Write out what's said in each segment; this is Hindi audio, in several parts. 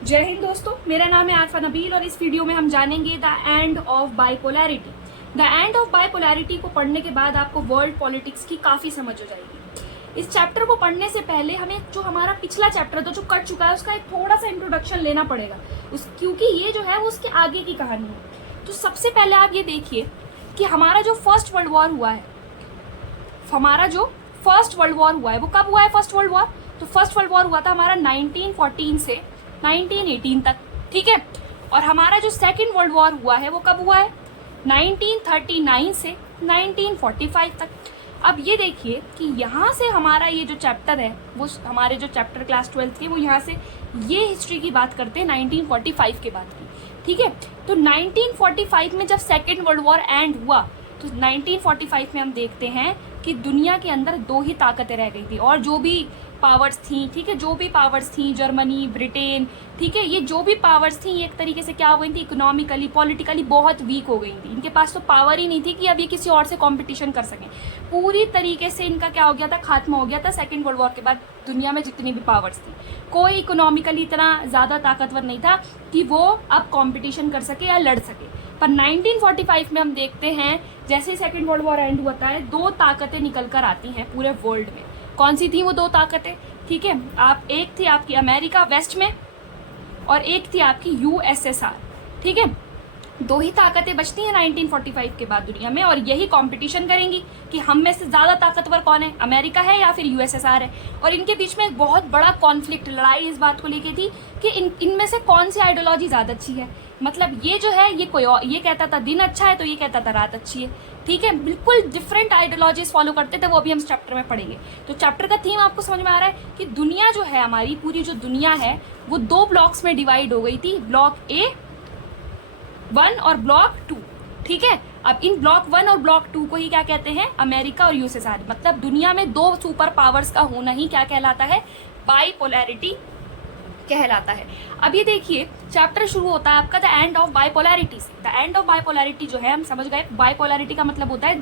जय हिंद दोस्तों, मेरा नाम है आरफा नबील और इस वीडियो में हम जानेंगे the end of bipolarity. The end of bipolarity को पढ़ने के बाद आपको वर्ल्ड पॉलिटिक्स की काफ़ी समझ हो जाएगी। इस चैप्टर को पढ़ने से पहले हमें जो हमारा पिछला चैप्टर जो कट चुका है उसका एक थोड़ा सा इंट्रोडक्शन लेना पड़ेगा क्योंकि ये जो है वो उसके आगे की कहानी है। तो सबसे पहले आप ये देखिए कि हमारा जो फर्स्ट वर्ल्ड वॉर हुआ है, वो कब हुआ है फर्स्ट वर्ल्ड वॉर? तो फर्स्ट वर्ल्ड वॉर हुआ था हमारा 1914 से 1918 तक, ठीक है। और हमारा जो सेकेंड वर्ल्ड वॉर हुआ है वो कब हुआ है? 1939 से 1945 तक। अब ये देखिए कि यहाँ से हमारा ये जो चैप्टर है वो हमारे जो चैप्टर क्लास 12 के वो यहाँ से ये हिस्ट्री की बात करते हैं 1945 के बाद की, ठीक है। तो 1945 में जब सेकेंड वर्ल्ड वॉर एंड हुआ तो 1945 में हम देखते हैं कि दुनिया के अंदर दो ही ताकतें रह गई थी और जो भी पावर्स थी, ठीक है, जो भी पावर्स थी, जर्मनी, ब्रिटेन, ठीक है, ये जो भी पावर्स थी एक तरीके से क्या हो गई थी, इकोनॉमिकली, पॉलिटिकली बहुत वीक हो गई थी। इनके पास तो पावर ही नहीं थी कि अब ये किसी और से कंपटीशन कर सकें। पूरी तरीके से इनका क्या हो गया था, खात्मा हो गया था सेकेंड वर्ल्ड वॉर के बाद। दुनिया में जितनी भी पावर्स थी कोई इकोनॉमिकली इतना ज़्यादा ताकतवर नहीं था कि वो अब कॉम्पिटिशन कर सके या लड़ सके। पर 1945 में हम देखते हैं जैसे सेकेंड वर्ल्ड वॉर एंड होता है दो ताकतें निकल कर आती हैं पूरे वर्ल्ड में। कौन सी थी वो दो ताकतें? ठीक है, एक थी आपकी अमेरिका वेस्ट में और एक थी आपकी यूएसएसआर, ठीक है। दो ही ताकतें बचती हैं 1945 के बाद दुनिया में और यही कंपटीशन करेंगी कि हम में से ज़्यादा ताकतवर कौन है, अमेरिका है या फिर यूएसएसआर है। और इनके बीच में एक बहुत बड़ा कॉन्फ्लिक्ट, लड़ाई इस बात को लेके थी कि इनमें से कौन सी आइडियोलॉजी ज़्यादा अच्छी है। मतलब ये जो है ये कोई और, ये कहता था दिन अच्छा है तो ये कहता था रात अच्छी है, ठीक है। बिल्कुल डिफरेंट आइडियोलॉजीज फॉलो करते थे, वो अभी हम इस चैप्टर में पढ़ेंगे। तो चैप्टर का थीम आपको समझ में आ रहा है कि दुनिया जो है हमारी, पूरी जो दुनिया है वो दो ब्लॉक्स में डिवाइड हो गई थी, ब्लॉक A1 और ब्लॉक 2, ठीक है। अब इन ब्लॉक 1 और ब्लॉक 2 को ही क्या कहते हैं, अमेरिका और यूएसएसआर। मतलब दुनिया में दो सुपर पावर्स का होना ही क्या कहलाता है, बाइपोलैरिटी कहलाता है। अब ये देखिए चैप्टर शुरू होता है आपका द एंड ऑफ बाइपोलैरिटी से। द एंड ऑफ बाइपोलैरिटी जो है हम समझ गए, बाइपोलैरिटी का मतलब होता है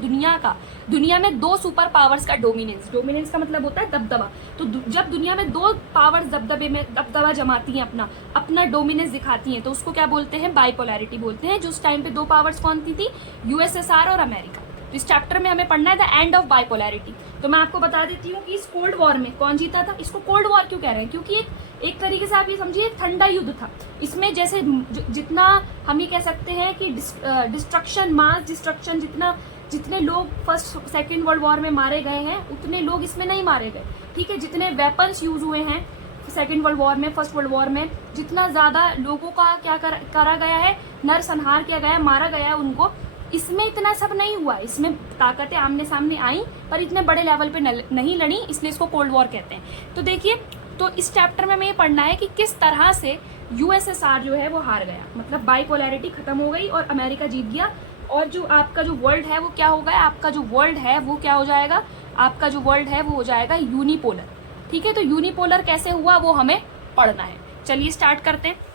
दुनिया में दो सुपर पावर्स का डोमिनेंस का मतलब होता है दबदबा। तो जब दुनिया में दो पावर्स दबदबा जमाती हैं, अपना डोमिनेंस दिखाती हैं, तो उसको क्या बोलते हैं, बाइपोलैरिटी बोलते हैं। जो उस टाइम पे दो पावर्स कौन थी यूएसएसआर और अमेरिका। तो इस चैप्टर में हमें पढ़ना है द एंड ऑफ बाइपोलैरिटी। तो मैं आपको बता देती हूँ कि इस कोल्ड वॉर में कौन जीता था। इसको कोल्ड वॉर क्यों कह रहे हैं, क्योंकि एक तरीके से आप ये समझिए एक ठंडा युद्ध था। इसमें जैसे जितना हम ये कह सकते हैं कि मास डिस्ट्रक्शन, जितने लोग फर्स्ट सेकेंड वर्ल्ड वॉर में मारे गए हैं उतने लोग इसमें नहीं मारे गए, ठीक है। जितने वेपन्स यूज हुए हैं सेकेंड वर्ल्ड वॉर में, फर्स्ट वर्ल्ड वॉर में जितना ज्यादा लोगों का क्या करा गया है, नरसंहार किया गया है, मारा गया है उनको, इसमें इतना सब नहीं हुआ। इसमें ताकतें आमने सामने आई पर इतने बड़े लेवल पे नहीं लड़ी, इसलिए इसको कोल्ड वॉर कहते हैं। तो देखिए, तो इस चैप्टर में हमें ये पढ़ना है कि किस तरह से यूएसएसआर जो है वो हार गया, मतलब बाइपोलैरिटी खत्म हो गई और अमेरिका जीत गया। और जो आपका जो वर्ल्ड है वो क्या हो गया, आपका जो वर्ल्ड है वो क्या हो जाएगा, आपका जो वर्ल्ड है वो हो जाएगा यूनिपोलर, ठीक है। तो यूनिपोलर कैसे हुआ वो हमें पढ़ना है। चलिए स्टार्ट करते हैं।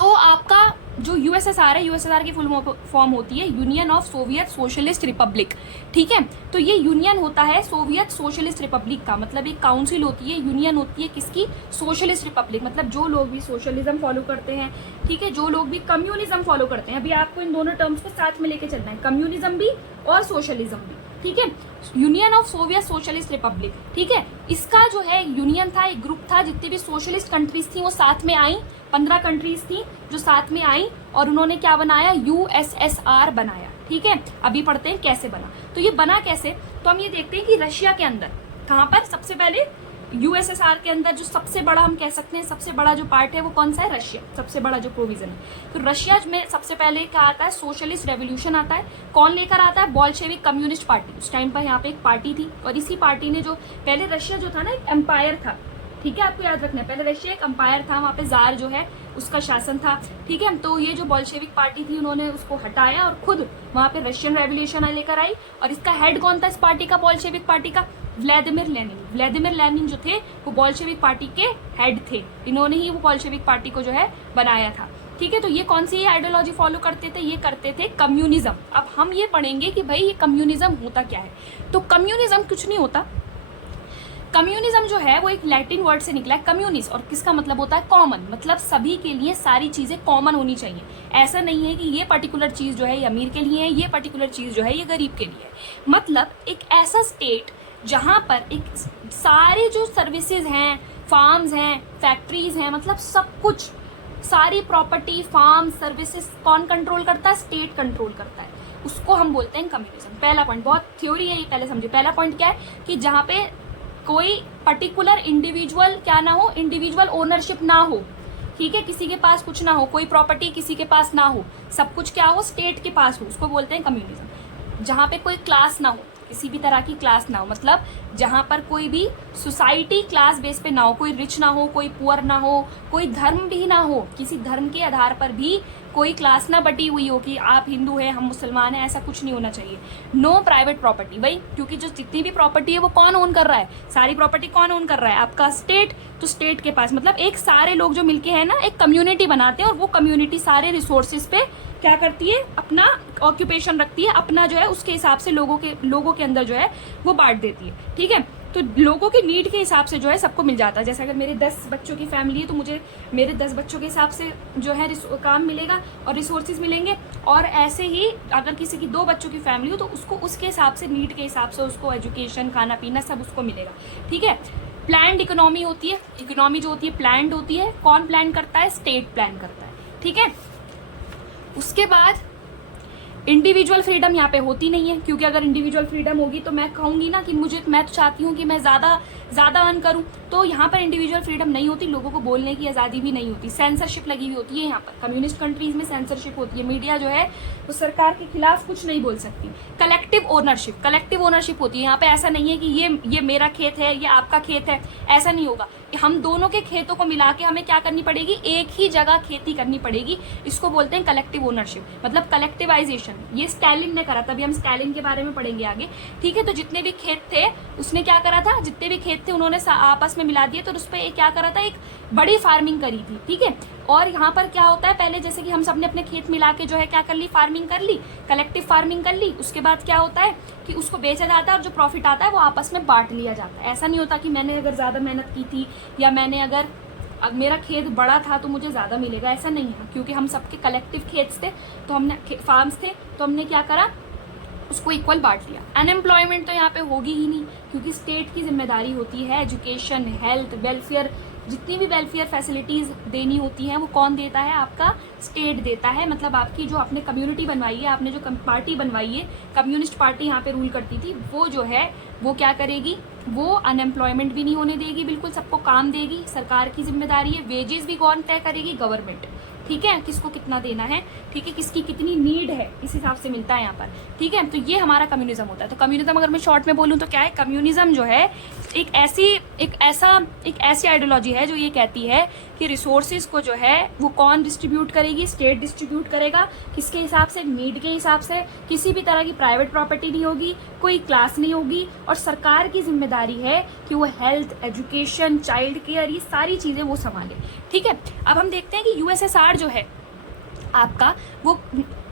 तो आपका जो यूएसएसआर है, यूएसएसआर की फुल फॉर्म होती है union of Soviet socialist Republic, ठीक है। तो ये यूनियन होता है सोवियत सोशलिस्ट रिपब्लिक का, मतलब एक काउंसिल होती है, यूनियन होती है किसकी, सोशलिस्ट रिपब्लिक। मतलब जो लोग भी सोशलिज्म फॉलो करते हैं, ठीक है, जो लोग भी कम्युनिज्म फॉलो करते हैं। अभी आपको इन दोनों टर्म्स को साथ में लेके चलना है, कम्युनिज्म भी और सोशलिज्म भी, ठीक है। Union of Soviet socialist Republic, ठीक है। इसका जो है यूनियन था, एक ग्रुप था, जितनी भी सोशलिस्ट कंट्रीज थी वो साथ में आई, 15 कंट्रीज थी जो साथ में आई और उन्होंने क्या बनाया, यूएसएसआर बनाया, ठीक है। अभी पढ़ते हैं कैसे बना। तो ये बना कैसे, तो हम ये देखते हैं कि रशिया के अंदर, कहाँ पर, सबसे पहले यूएसएसआर के अंदर जो सबसे बड़ा हम कह सकते हैं, सबसे बड़ा जो पार्ट है वो कौन सा है, रशिया, सबसे बड़ा जो प्रोविजन है। तो रशिया में सबसे पहले क्या आता है, सोशलिस्ट रेवोल्यूशन आता है। कौन लेकर आता है, बोल्शेविक कम्युनिस्ट पार्टी। उस टाइम पर यहाँ पे एक पार्टी थी और इसी पार्टी ने, जो पहले रशिया जो था ना एक एम्पायर था, ठीक है, आपको याद रखना है, पहले रशिया एक एम्पायर था, वहाँ पे जार जो है उसका शासन था, ठीक है। तो ये जो बोल्शेविक पार्टी थी उन्होंने उसको हटाया और खुद वहाँ पे रशियन रेवोल्यूशन लेकर आई। और इसका हेड कौन था इस पार्टी का, बोल्शेविक पार्टी का, व्लादिमीर लेनिन जो थे वो बोल्शेविक पार्टी के हेड थे। इन्होंने ही वो बोल्शेविक पार्टी को जो है बनाया था, ठीक है। तो ये कौन सी आइडियोलॉजी फॉलो करते थे, ये करते थे कम्युनिज्म। अब हम ये पढ़ेंगे कि भाई ये कम्युनिज्म होता क्या है। तो कम्युनिज्म कुछ नहीं होता, कम्युनिज्म जो है वो एक लैटिन वर्ड से निकला है कम्युनिस, और किसका मतलब होता है कॉमन, मतलब सभी के लिए सारी चीज़ें कॉमन होनी चाहिए। ऐसा नहीं है कि ये पर्टिकुलर चीज़ जो है ये अमीर के लिए है, ये पर्टिकुलर चीज़ जो है ये गरीब के लिए है। मतलब एक ऐसा स्टेट जहाँ पर एक सारे जो सर्विसेज हैं, फार्म्स हैं, फैक्ट्रीज हैं, मतलब सब कुछ, सारी प्रॉपर्टी, फार्म, सर्विसेज कौन कंट्रोल करता है? स्टेट कंट्रोल करता है। उसको हम बोलते हैं कम्युनिज्म। पहला पॉइंट, बहुत थ्योरी है ये, पहले समझिए। पहला पॉइंट क्या है कि जहाँ पे कोई पर्टिकुलर इंडिविजुअल क्या ना हो, इंडिविजुअल ओनरशिप ना हो, ठीक है, किसी के पास कुछ ना हो, कोई प्रॉपर्टी किसी के पास ना हो, सब कुछ क्या हो, स्टेट के पास हो, उसको बोलते हैं कम्युनिज्म। जहाँ पे कोई क्लास ना हो, किसी भी तरह की क्लास ना हो, मतलब जहाँ पर कोई भी सोसाइटी क्लास बेस पे ना हो, कोई रिच ना हो, कोई पुअर ना हो, कोई धर्म भी ना हो, किसी धर्म के आधार पर भी कोई क्लास ना बटी हुई हो कि आप हिंदू हैं हम मुसलमान हैं, ऐसा कुछ नहीं होना चाहिए। नो प्राइवेट प्रॉपर्टी भाई, क्योंकि जो जितनी भी प्रॉपर्टी है वो कौन ओन कर रहा है? सारी प्रॉपर्टी कौन ओन कर रहा है? आपका स्टेट। तो स्टेट के पास मतलब एक सारे लोग जो मिलके है ना एक कम्युनिटी बनाते हैं, और वो कम्युनिटी सारे रिसोर्सेज पे क्या करती है? अपना ऑक्यूपेशन रखती है, अपना जो है उसके हिसाब से लोगों के अंदर जो है वो बांट देती है, ठीक है। तो लोगों की नीड के हिसाब से जो है सबको मिल जाता है। जैसे अगर मेरे 10 बच्चों की फैमिली है तो मुझे मेरे 10 बच्चों के हिसाब से जो है काम मिलेगा और रिसोर्सेज मिलेंगे, और ऐसे ही अगर किसी की 2 बच्चों की फैमिली हो तो उसको उसके हिसाब से, नीड के हिसाब से उसको एजुकेशन, खाना पीना सब उसको मिलेगा, ठीक है। प्लान्ड इकोनॉमी होती है, इकोनॉमी जो होती है प्लान्ड होती है। कौन प्लान करता है? स्टेट प्लान करता है, ठीक है। उसके बाद इंडिविजुअल फ्रीडम यहाँ पे होती नहीं है, क्योंकि अगर इंडिविजुअल फ्रीडम होगी तो मैं कहूँगी ना कि मैं तो चाहती हूँ कि मैं ज़्यादा अर्न करूँ, तो यहाँ पर इंडिविजुअल फ्रीडम नहीं होती, लोगों को बोलने की आज़ादी भी नहीं होती, सेंसरशिप लगी हुई होती है। यहाँ पर कम्युनिस्ट कंट्रीज में सेंसरशिप होती है, मीडिया जो है वो सरकार के खिलाफ कुछ नहीं बोल सकती। कलेक्टिव ओनरशिप होती है। यहाँ पे ऐसा नहीं है कि ये मेरा खेत है, ये आपका खेत है, ऐसा नहीं होगा। हम दोनों के खेतों को मिला के हमें क्या करनी पड़ेगी? एक ही जगह खेती करनी पड़ेगी। इसको बोलते हैं कलेक्टिव ओनरशिप, मतलब कलेक्टिवाइजेशन। ये स्टैलिन ने करा, तभी हम स्टैलिन के बारे में पढ़ेंगे आगे, ठीक है। तो जितने भी खेत थे उसने क्या करा था? जितने भी खेत थे उन्होंने आपस में मिला दिए, तो उस पर क्या करा था? एक बड़ी फार्मिंग करी थी, ठीक है। और यहाँ पर क्या होता है, पहले जैसे कि हम सबने अपने खेत मिला के जो है क्या कर ली? फार्मिंग कर ली, कलेक्टिव फार्मिंग कर ली। उसके बाद क्या होता है कि उसको बेचा जाता है और जो प्रॉफिट आता है वो आपस में बांट लिया जाता है। ऐसा नहीं होता कि मैंने अगर ज़्यादा मेहनत की थी या मैंने अगर मेरा खेत बड़ा था तो मुझे ज़्यादा मिलेगा, ऐसा नहीं है। क्योंकि हम सबके कलेक्टिव खेत थे, तो हमने फार्म्स थे, तो हमने क्या करा? उसको इक्वल बांट लिया। अनएम्प्लॉयमेंट तो यहाँ पे होगी ही नहीं, क्योंकि स्टेट की जिम्मेदारी होती है एजुकेशन, हेल्थ, वेलफेयर, जितनी भी वेलफेयर फैसिलिटीज़ देनी होती हैं वो कौन देता है? आपका स्टेट देता है। मतलब आपकी जो आपने कम्युनिटी बनवाई है, आपने जो पार्टी बनवाई है, कम्युनिस्ट पार्टी यहाँ पे रूल करती थी, वो जो है वो क्या करेगी? वो अनएम्प्लॉयमेंट भी नहीं होने देगी, बिल्कुल सबको काम देगी। सरकार की जिम्मेदारी है। वेजेस भी कौन तय करेगी? गवर्नमेंट, ठीक है। किसको कितना देना है, ठीक है, किसकी कितनी नीड है, इस हिसाब से मिलता है यहाँ पर, ठीक है। तो ये हमारा कम्युनिज्म होता है। तो कम्युनिज्म अगर मैं शॉर्ट में बोलूँ तो क्या है? कम्युनिज्म जो है एक ऐसी आइडियोलॉजी है जो ये कहती है कि रिसोर्सेज को जो है वो कौन डिस्ट्रीब्यूट करेगी? स्टेट डिस्ट्रीब्यूट करेगा। किसके हिसाब से? नीड के हिसाब से। किसी भी तरह की प्राइवेट प्रॉपर्टी नहीं होगी, कोई क्लास नहीं होगी, और सरकार की जिम्मेदारी है कि वो हेल्थ, एजुकेशन, चाइल्ड केयर, ये सारी चीज़ें वो संभाले, ठीक है। अब हम देखते हैं कि यूएसएसआर जो है आपका वो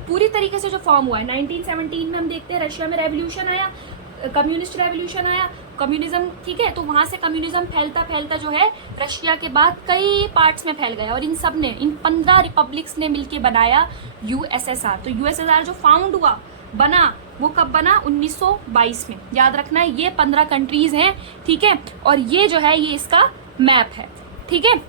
पूरी तरीके से जो फॉर्म हुआ है 1917 में, हम देखते हैं रशिया में रेवोल्यूशन आया, कम्युनिस्ट रेवोल्यूशन आया, कम्युनिज्म, ठीक है। तो वहाँ से कम्युनिज्म फैलता फैलता जो है रशिया के बाद कई पार्ट्स में फैल गया, और इन सब ने, इन 15 रिपब्लिक्स ने मिलके बनाया यूएसएसआर। तो यूएसएसआर जो फाउंड हुआ, बना, वो कब बना? 1922 में। याद रखना है ये 15 कंट्रीज हैं, ठीक है। और ये जो है ये इसका मैप है, ठीक है।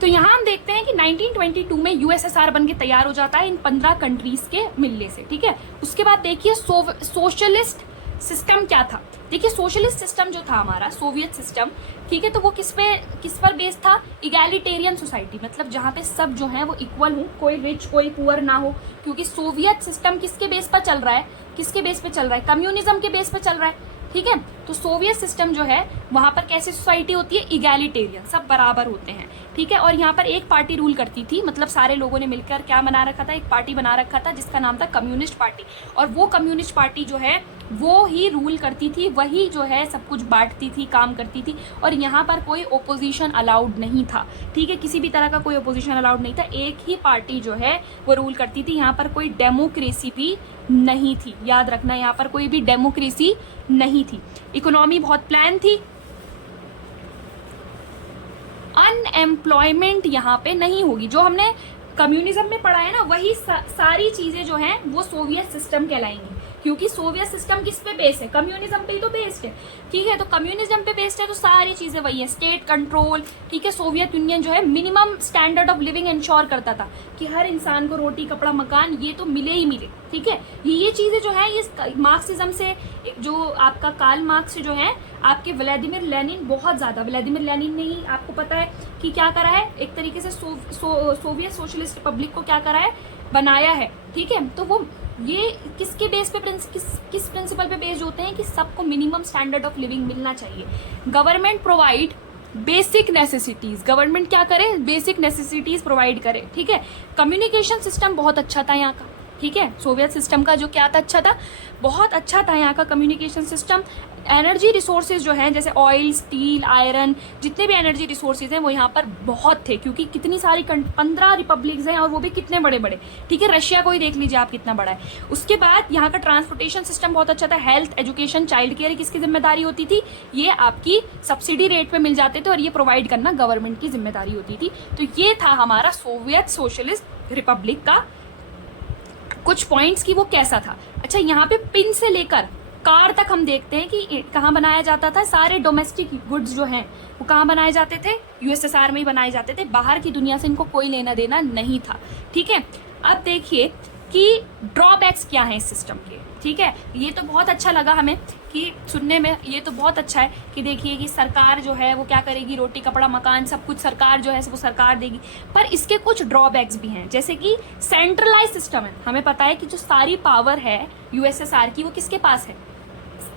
तो यहाँ हम देखते हैं कि 1922 में यूएसएसआर बन के तैयार हो जाता है इन 15 कंट्रीज के मिलने से, ठीक है। उसके बाद देखिए सोशलिस्ट सिस्टम क्या था। देखिए सोशलिस्ट सिस्टम जो था हमारा, सोवियत सिस्टम, ठीक है, तो वो किस पर बेस्ड था? इगैलिटेरियन सोसाइटी, मतलब जहाँ पे सब जो है वो इक्वल हो, कोई रिच कोई पुअर ना हो। क्योंकि सोवियत सिस्टम किसके बेस पर चल रहा है? किसके बेस पे चल रहा है? कम्युनिज्म के बेस पे चल रहा है, ठीक है। तो सोवियत सिस्टम जो है वहाँ पर कैसी सोसाइटी होती है? इगैलिटेरियन, सब बराबर होते हैं, ठीक है। और यहाँ पर एक पार्टी रूल करती थी, मतलब सारे लोगों ने मिलकर क्या बना रखा था? एक पार्टी बना रखा था जिसका नाम था कम्युनिस्ट पार्टी। और वो कम्युनिस्ट पार्टी जो है वो ही रूल करती थी, वही जो है सब कुछ बांटती थी, काम करती थी। और यहाँ पर कोई ओपोजिशन अलाउड नहीं था, ठीक है, किसी भी तरह का कोई ओपोजिशन अलाउड नहीं था। एक ही पार्टी जो है वो रूल करती थी। यहाँ पर कोई डेमोक्रेसी भी नहीं थी, याद रखना, यहाँ पर कोई भी डेमोक्रेसी नहीं थी। इकोनॉमी बहुत प्लान थी, अनएम्प्लॉयमेंट यहाँ पे नहीं होगी। जो हमने कम्युनिज्म में पढ़ा है ना, वही सारी चीजें जो हैं वो सोवियत सिस्टम कहलाएंगी, क्योंकि सोवियत सिस्टम किस पे बेस्ड है, कम्युनिज्म पे ही तो बेस्ड है। ठीक है, तो कम्युनिज्म पे बेस्ड है तो सारी चीजें वही है, स्टेट कंट्रोल। ठीक है, सोवियत यूनियन जो है minimum standard of living ensure करता था कि हर इंसान को रोटी कपड़ा मकान ये तो मिले ही मिले। ठीक है, ये चीजें जो है ये मार्क्सिज्म से, जो आपका कार्ल मार्क्स जो है, आपके व्लादिमीर लेनिन, बहुत ज्यादा व्लादिमीर लेनिन ने ही आपको पता है कि क्या करा है, एक तरीके से सोवियत सोशलिस्ट रिपब्लिक को क्या करा है, बनाया है। ठीक है, तो वो ये किसके बेस पे किस प्रिंसिपल पे बेस्ड होते हैं कि सबको मिनिमम स्टैंडर्ड ऑफ लिविंग मिलना चाहिए। Government provide basic necessities, government क्या करे, बेसिक नेसेसिटीज प्रोवाइड करे। ठीक है, कम्युनिकेशन सिस्टम बहुत अच्छा था यहाँ का। ठीक है, सोवियत सिस्टम का जो क्या था, अच्छा था, बहुत अच्छा था यहाँ का कम्युनिकेशन सिस्टम। एनर्जी रिसोर्सेज जो हैं, जैसे ऑयल, स्टील, आयरन, जितने भी एनर्जी रिसोर्सेज हैं वो यहाँ पर बहुत थे, क्योंकि कितनी सारी 15 रिपब्लिक्स हैं और वो भी कितने बड़े बड़े। ठीक है, रशिया को ही देख लीजिए आप कितना बड़ा है। उसके बाद यहाँ का ट्रांसपोर्टेशन सिस्टम बहुत अच्छा था। हेल्थ, एजुकेशन, चाइल्ड केयर किसकी जिम्मेदारी होती थी, ये आपकी सब्सिडी रेट पे मिल जाते थे और ये प्रोवाइड करना गवर्नमेंट की जिम्मेदारी होती थी। तो ये था हमारा सोवियत सोशलिस्ट रिपब्लिक का कुछ पॉइंट्स की वो कैसा था। अच्छा, यहाँ पे पिन से लेकर कार तक हम देखते हैं कि कहाँ बनाया जाता था। सारे डोमेस्टिक गुड्स जो हैं वो कहाँ बनाए जाते थे, यूएसएसआर में ही बनाए जाते थे। बाहर की दुनिया से इनको कोई लेना देना नहीं था। ठीक है, अब देखिए कि ड्रॉबैक्स क्या हैं इस सिस्टम के। ठीक है, ये तो बहुत अच्छा लगा हमें कि सुनने में, ये तो बहुत अच्छा है कि देखिए कि सरकार जो है वो क्या करेगी, रोटी कपड़ा मकान सब कुछ सरकार जो है वो सरकार देगी। पर इसके कुछ ड्रॉबैक्स भी हैं, जैसे कि सेंट्रलाइज सिस्टम है। हमें पता है कि जो सारी पावर है यूएसएसआर की वो किसके पास है,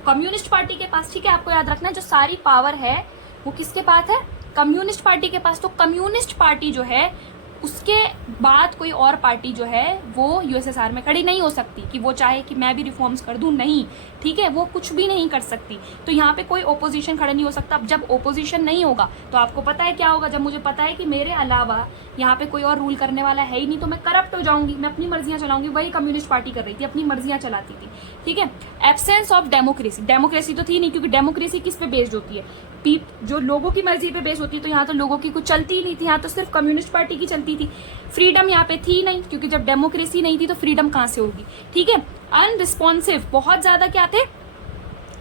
कम्युनिस्ट पार्टी के पास। ठीक है, आपको याद रखना, जो सारी पावर है वो किसके पास है, कम्युनिस्ट पार्टी के पास। तो कम्युनिस्ट पार्टी जो है उसके बाद कोई और पार्टी जो है वो यूएसएसआर में खड़ी नहीं हो सकती कि वो चाहे कि मैं भी रिफॉर्म्स कर दूं, नहीं। ठीक है, वो कुछ भी नहीं कर सकती। तो यहाँ पे कोई ओपोजिशन खड़ा नहीं हो सकता। अब जब ओपोजिशन नहीं होगा तो आपको पता है क्या होगा, जब मुझे पता है कि मेरे अलावा यहाँ पे कोई और रूल करने वाला है ही नहीं, तो मैं करप्ट हो जाऊंगी, मैं अपनी मर्जियां चलाऊंगी। वही कम्युनिस्ट पार्टी कर रही थी, अपनी मर्जियां चलाती थी। ठीक है, एब्सेंस ऑफ डेमोक्रेसी, डेमोक्रेसी तो थी नहीं, क्योंकि डेमोक्रेसी किस पे बेस्ड होती है, जो लोगों की मर्जी पे बेस होती है। तो यहाँ तो लोगों की कुछ चलती ही नहीं थी, यहाँ तो सिर्फ कम्युनिस्ट पार्टी की चलती थी। फ्रीडम यहाँ पे थी नहीं, क्योंकि जब डेमोक्रेसी नहीं थी तो फ्रीडम कहाँ से होगी। ठीक है, अनरिस्पॉन्सिव, बहुत ज्यादा क्या थे,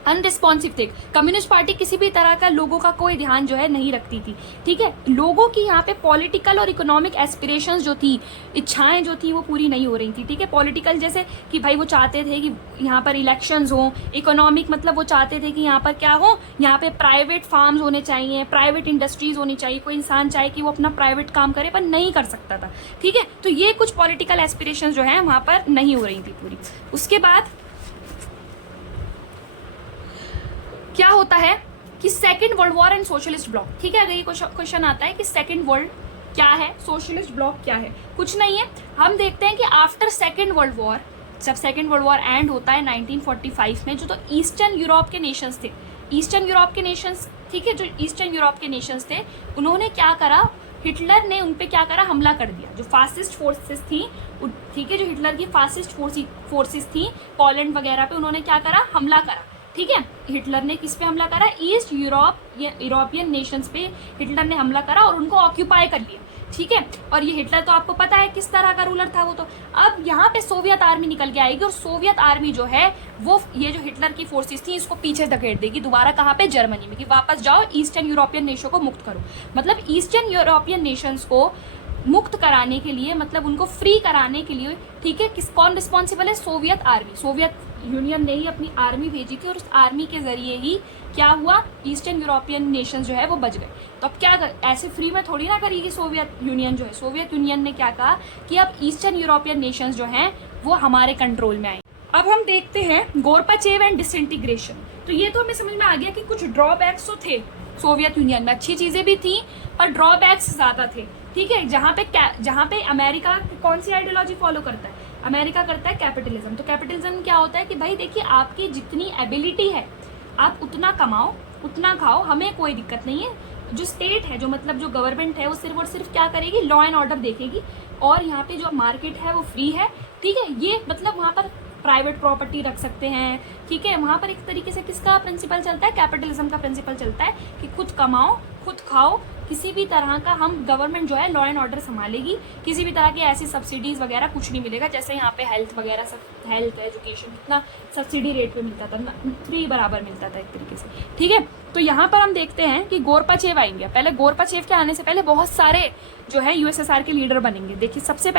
अनरिस्पॉन्सिव थे। कम्युनिस्ट पार्टी किसी भी तरह का लोगों का कोई ध्यान जो है नहीं रखती थी। ठीक है, लोगों की यहाँ पे पॉलिटिकल और इकोनॉमिक एस्पिरेशंस जो थी, इच्छाएं जो थी वो पूरी नहीं हो रही थी। ठीक है, पॉलिटिकल जैसे कि भाई वो चाहते थे कि यहाँ पर इलेक्शंस हो, इकोनॉमिक मतलब वो चाहते थे कि यहाँ पर क्या हो, यहाँ पे प्राइवेट फार्म्स होने चाहिए, प्राइवेट इंडस्ट्रीज होनी चाहिए। कोई इंसान चाहे कि वो अपना प्राइवेट काम करे पर नहीं कर सकता था। ठीक है, तो ये कुछ पॉलिटिकल एस्पिरेशंस जो है वहाँ पर नहीं हो रही थी पूरी। उसके बाद क्या होता है कि second world war and socialist block. ठीक है, अगर ये क्वेश्चन आता है कि सेकेंड वर्ल्ड क्या है, सोशलिस्ट ब्लॉक क्या है, कुछ नहीं है। हम देखते हैं कि आफ्टर सेकेंड वर्ल्ड वॉर, जब सेकेंड वर्ल्ड वॉर एंड होता है 1945 में, जो तो ईस्टर्न यूरोप के नेशंस थे, ईस्टर्न यूरोप के नेशंस, ठीक है, जो ईस्टर्न यूरोप के नेशंस थे, उन्होंने क्या करा, हिटलर ने उन पे क्या करा, हमला कर दिया। जो फासिस्ट फोर्सेस थी, ठीक है, जो हिटलर की फासिस्ट फोर्सेस थी पोलैंड वगैरह पे, उन्होंने क्या करा, हमला करा। ठीक है, हिटलर ने किस पे हमला करा, ईस्ट यूरोपियन नेशंस पे हिटलर ने हमला करा और उनको ऑक्यूपाई कर लिया। ठीक है, और ये हिटलर तो आपको पता है किस तरह का रूलर था वो। तो अब यहाँ पे सोवियत आर्मी निकल के आएगी और सोवियत आर्मी जो है वो ये जो हिटलर की फोर्सेस थी इसको पीछे धकेल देगी दोबारा, कहाँ पे, जर्मनी में, कि वापस जाओ ईस्टर्न यूरोपियन नेशनों को मुक्त करो। मतलब ईस्टर्न यूरोपियन नेशंस को मुक्त कराने के लिए, मतलब उनको फ्री कराने के लिए, ठीक है, कौन रिस्पॉन्सिबल है, सोवियत आर्मी। सोवियत यूनियन ने ही अपनी आर्मी भेजी थी और उस आर्मी के जरिए ही क्या हुआ, ईस्टर्न यूरोपियन नेशन जो है वो बच गए। तो अब क्या ऐसे फ्री में थोड़ी ना करेगी सोवियत यूनियन जो है। सोवियत यूनियन ने क्या कहा कि अब ईस्टर्न यूरोपियन नेशंस जो हैं वो हमारे कंट्रोल में आए। अब हम देखते हैं गोरबाचेव एंड डिसइंटीग्रेशन। तो ये तो हमें समझ में आ गया कि कुछ ड्रॉबैक्स तो थे सोवियत यूनियन में, अच्छी चीजें भी थी पर ड्रॉबैक्स ज्यादा थे। ठीक है, जहाँ पे अमेरिका कौन सी आइडियोलॉजी फॉलो करता है, अमेरिका करता है कैपिटलिज्म। तो कैपिटलिज्म क्या होता है कि भाई देखिए आपकी जितनी एबिलिटी है आप उतना कमाओ उतना खाओ, हमें कोई दिक्कत नहीं है। जो स्टेट है, जो मतलब जो गवर्नमेंट है, वो सिर्फ और सिर्फ क्या करेगी, लॉ एंड ऑर्डर देखेगी, और यहाँ पे जो मार्केट है वो फ्री है। ठीक है, ये मतलब वहाँ पर प्राइवेट प्रॉपर्टी रख सकते हैं। ठीक है, वहाँ पर एक तरीके से किसका प्रिंसिपल चलता है, कैपिटलिज्म का प्रिंसिपल चलता है कि खुद कमाओ खुद खाओ किसी भी तरह का हम गवर्नमेंट जो है लॉ एंड ऑर्डर संभालेगी, किसी भी तरह की ऐसी सब्सिडीज़ वगैरह कुछ नहीं मिलेगा। जैसे यहाँ पे हेल्थ वगैरह सब, हेल्थ एजुकेशन कितना सब्सिडी रेट पे मिलता था, फ्री बराबर मिलता था एक तरीके से, ठीक है। तो यहाँ पर हम देखते हैं कि गोरबाचेव आएंगे। पहले गोरबाचेव के आने से पहले बहुत सारे जो है यूएसएसआर के लीडर बनेंगे। देखिए सबसे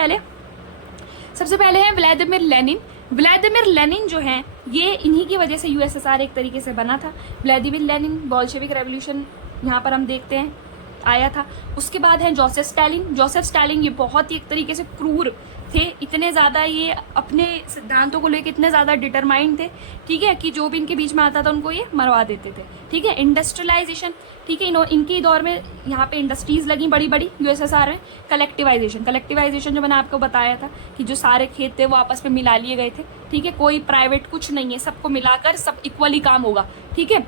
पहले हैं व्लादिमीर लेनिन। व्लादिमीर लेनिन जो हैं ये इन्हीं की वजह से यूएसएसआर एक तरीके से बना था। व्लादिमीर लेनिन, बोल्शेविक रेवोल्यूशन यहाँ पर हम देखते हैं आया था। उसके बाद है जोसेफ स्टालिन। जोसेफ स्टालिन ये बहुत ही एक तरीके से क्रूर थे, इतने ज़्यादा ये अपने सिद्धांतों को लेकर इतने ज़्यादा डिटरमाइंड थे, ठीक है, कि जो भी इनके बीच में आता था उनको ये मरवा देते थे, ठीक है। इंडस्ट्रियलाइजेशन, ठीक है, इनके दौर में यहाँ पे इंडस्ट्रीज़ लगी बड़ी बड़ी यूएसएसआर में। कलेक्टिवाइजेशन जो मैंने आपको बताया था कि जो सारे खेत थे वो आपस में मिला लिए गए थे, ठीक है, कोई प्राइवेट कुछ नहीं है, सबको मिलाकर सब इक्वली काम होगा, ठीक है।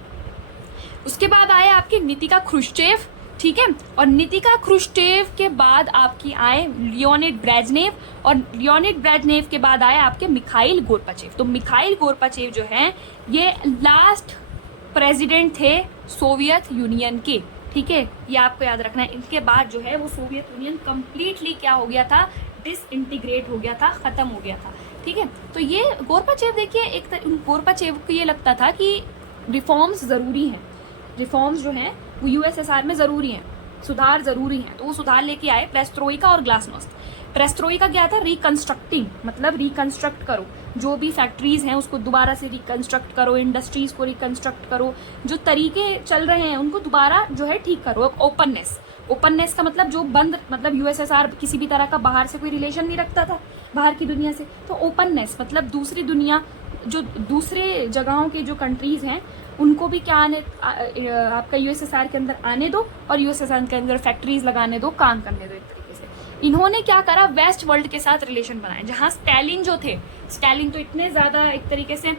उसके बाद आए आपके नितिका ख्रुश्चेव, ठीक है, और नितिका ख्रुश्चेव के बाद आपकी आए लियोनिड ब्रेजनेव, और लियोनिड ब्रेजनेव के बाद आए आपके मिखाइल गोरबाचेव। तो मिखाइल गोरबाचेव जो हैं ये लास्ट प्रेसिडेंट थे सोवियत यूनियन के, ठीक है, ये आपको याद रखना है। इनके बाद जो है वो सोवियत यूनियन कंप्लीटली क्या हो गया था, डिसइंटीग्रेट हो गया था, ख़त्म हो गया था, ठीक है। तो ये गोरबाचेव देखिए, गोरबाचेव को ये लगता था कि रिफॉर्म्स ज़रूरी हैं, रिफॉर्म्स जो हैं वो यूएसएसआर में ज़रूरी हैं, सुधार ज़रूरी हैं। तो वो सुधार लेके आए पेरेस्ट्रोइका और ग्लासनोस्ट। पेरेस्ट्रोइका क्या था, रिकंस्ट्रक्टिंग, मतलब रिकंस्ट्रक्ट करो, जो भी फैक्ट्रीज हैं उसको दोबारा से रिकंस्ट्रक्ट करो, इंडस्ट्रीज को रिकंस्ट्रक्ट करो, जो तरीके चल रहे हैं उनको दोबारा जो है ठीक करो। ओपननेस का मतलब जो बंद, मतलब यूएसएसआर किसी भी तरह का बाहर से कोई रिलेशन नहीं रखता था बाहर की दुनिया से। तो ओपननेस मतलब दूसरी दुनिया, जो दूसरे जगहों के जो कंट्रीज हैं उनको भी क्या आपका यूएसएसआर के अंदर आने दो, और यूएसएसआर के अंदर फैक्ट्रीज लगाने दो, काम करने दो एक तरीके से। इन्होंने क्या करा, वेस्ट वर्ल्ड के साथ रिलेशन बनाए। जहाँ स्टालिन जो थे, स्टालिन तो इतने ज़्यादा एक तरीके से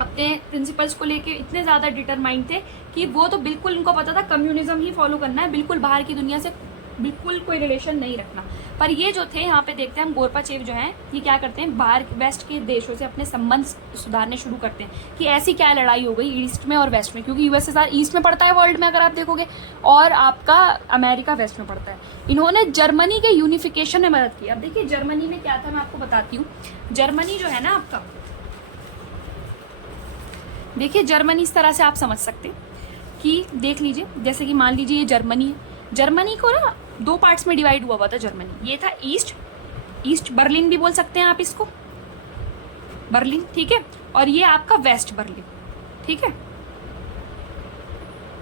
अपने प्रिंसिपल्स को लेके इतने ज़्यादा डिटरमाइंड थे कि वो तो बिल्कुल उनको पता था कम्युनिज्म ही फॉलो करना है, बिल्कुल बाहर की दुनिया से बिल्कुल कोई रिलेशन नहीं रखना। पर ये जो थे, यहाँ पे देखते हैं हम गोरबाचेव जो हैं ये क्या करते हैं, बाहर वेस्ट के देशों से अपने संबंध सुधारने शुरू करते हैं कि ऐसी क्या लड़ाई हो गई ईस्ट में और वेस्ट में, क्योंकि यूएसएसआर ईस्ट में पड़ता है वर्ल्ड में अगर आप देखोगे, और आपका अमेरिका वेस्ट में पड़ता है। इन्होंने जर्मनी के यूनिफिकेशन में मदद की। अब देखिए जर्मनी में क्या था, मैं आपको बताती हूँ। जर्मनी जो है ना आपका, देखिए जर्मनी इस तरह से आप समझ सकते हैं कि देख लीजिए, जैसे कि मान लीजिए ये जर्मनी है, जर्मनी को ना दो पार्ट्स में डिवाइड हुआ था जर्मनी। ये था ईस्ट बर्लिन भी बोल सकते हैं आप इसको, बर्लिन, ठीक है, और ये आपका वेस्ट बर्लिन, ठीक है,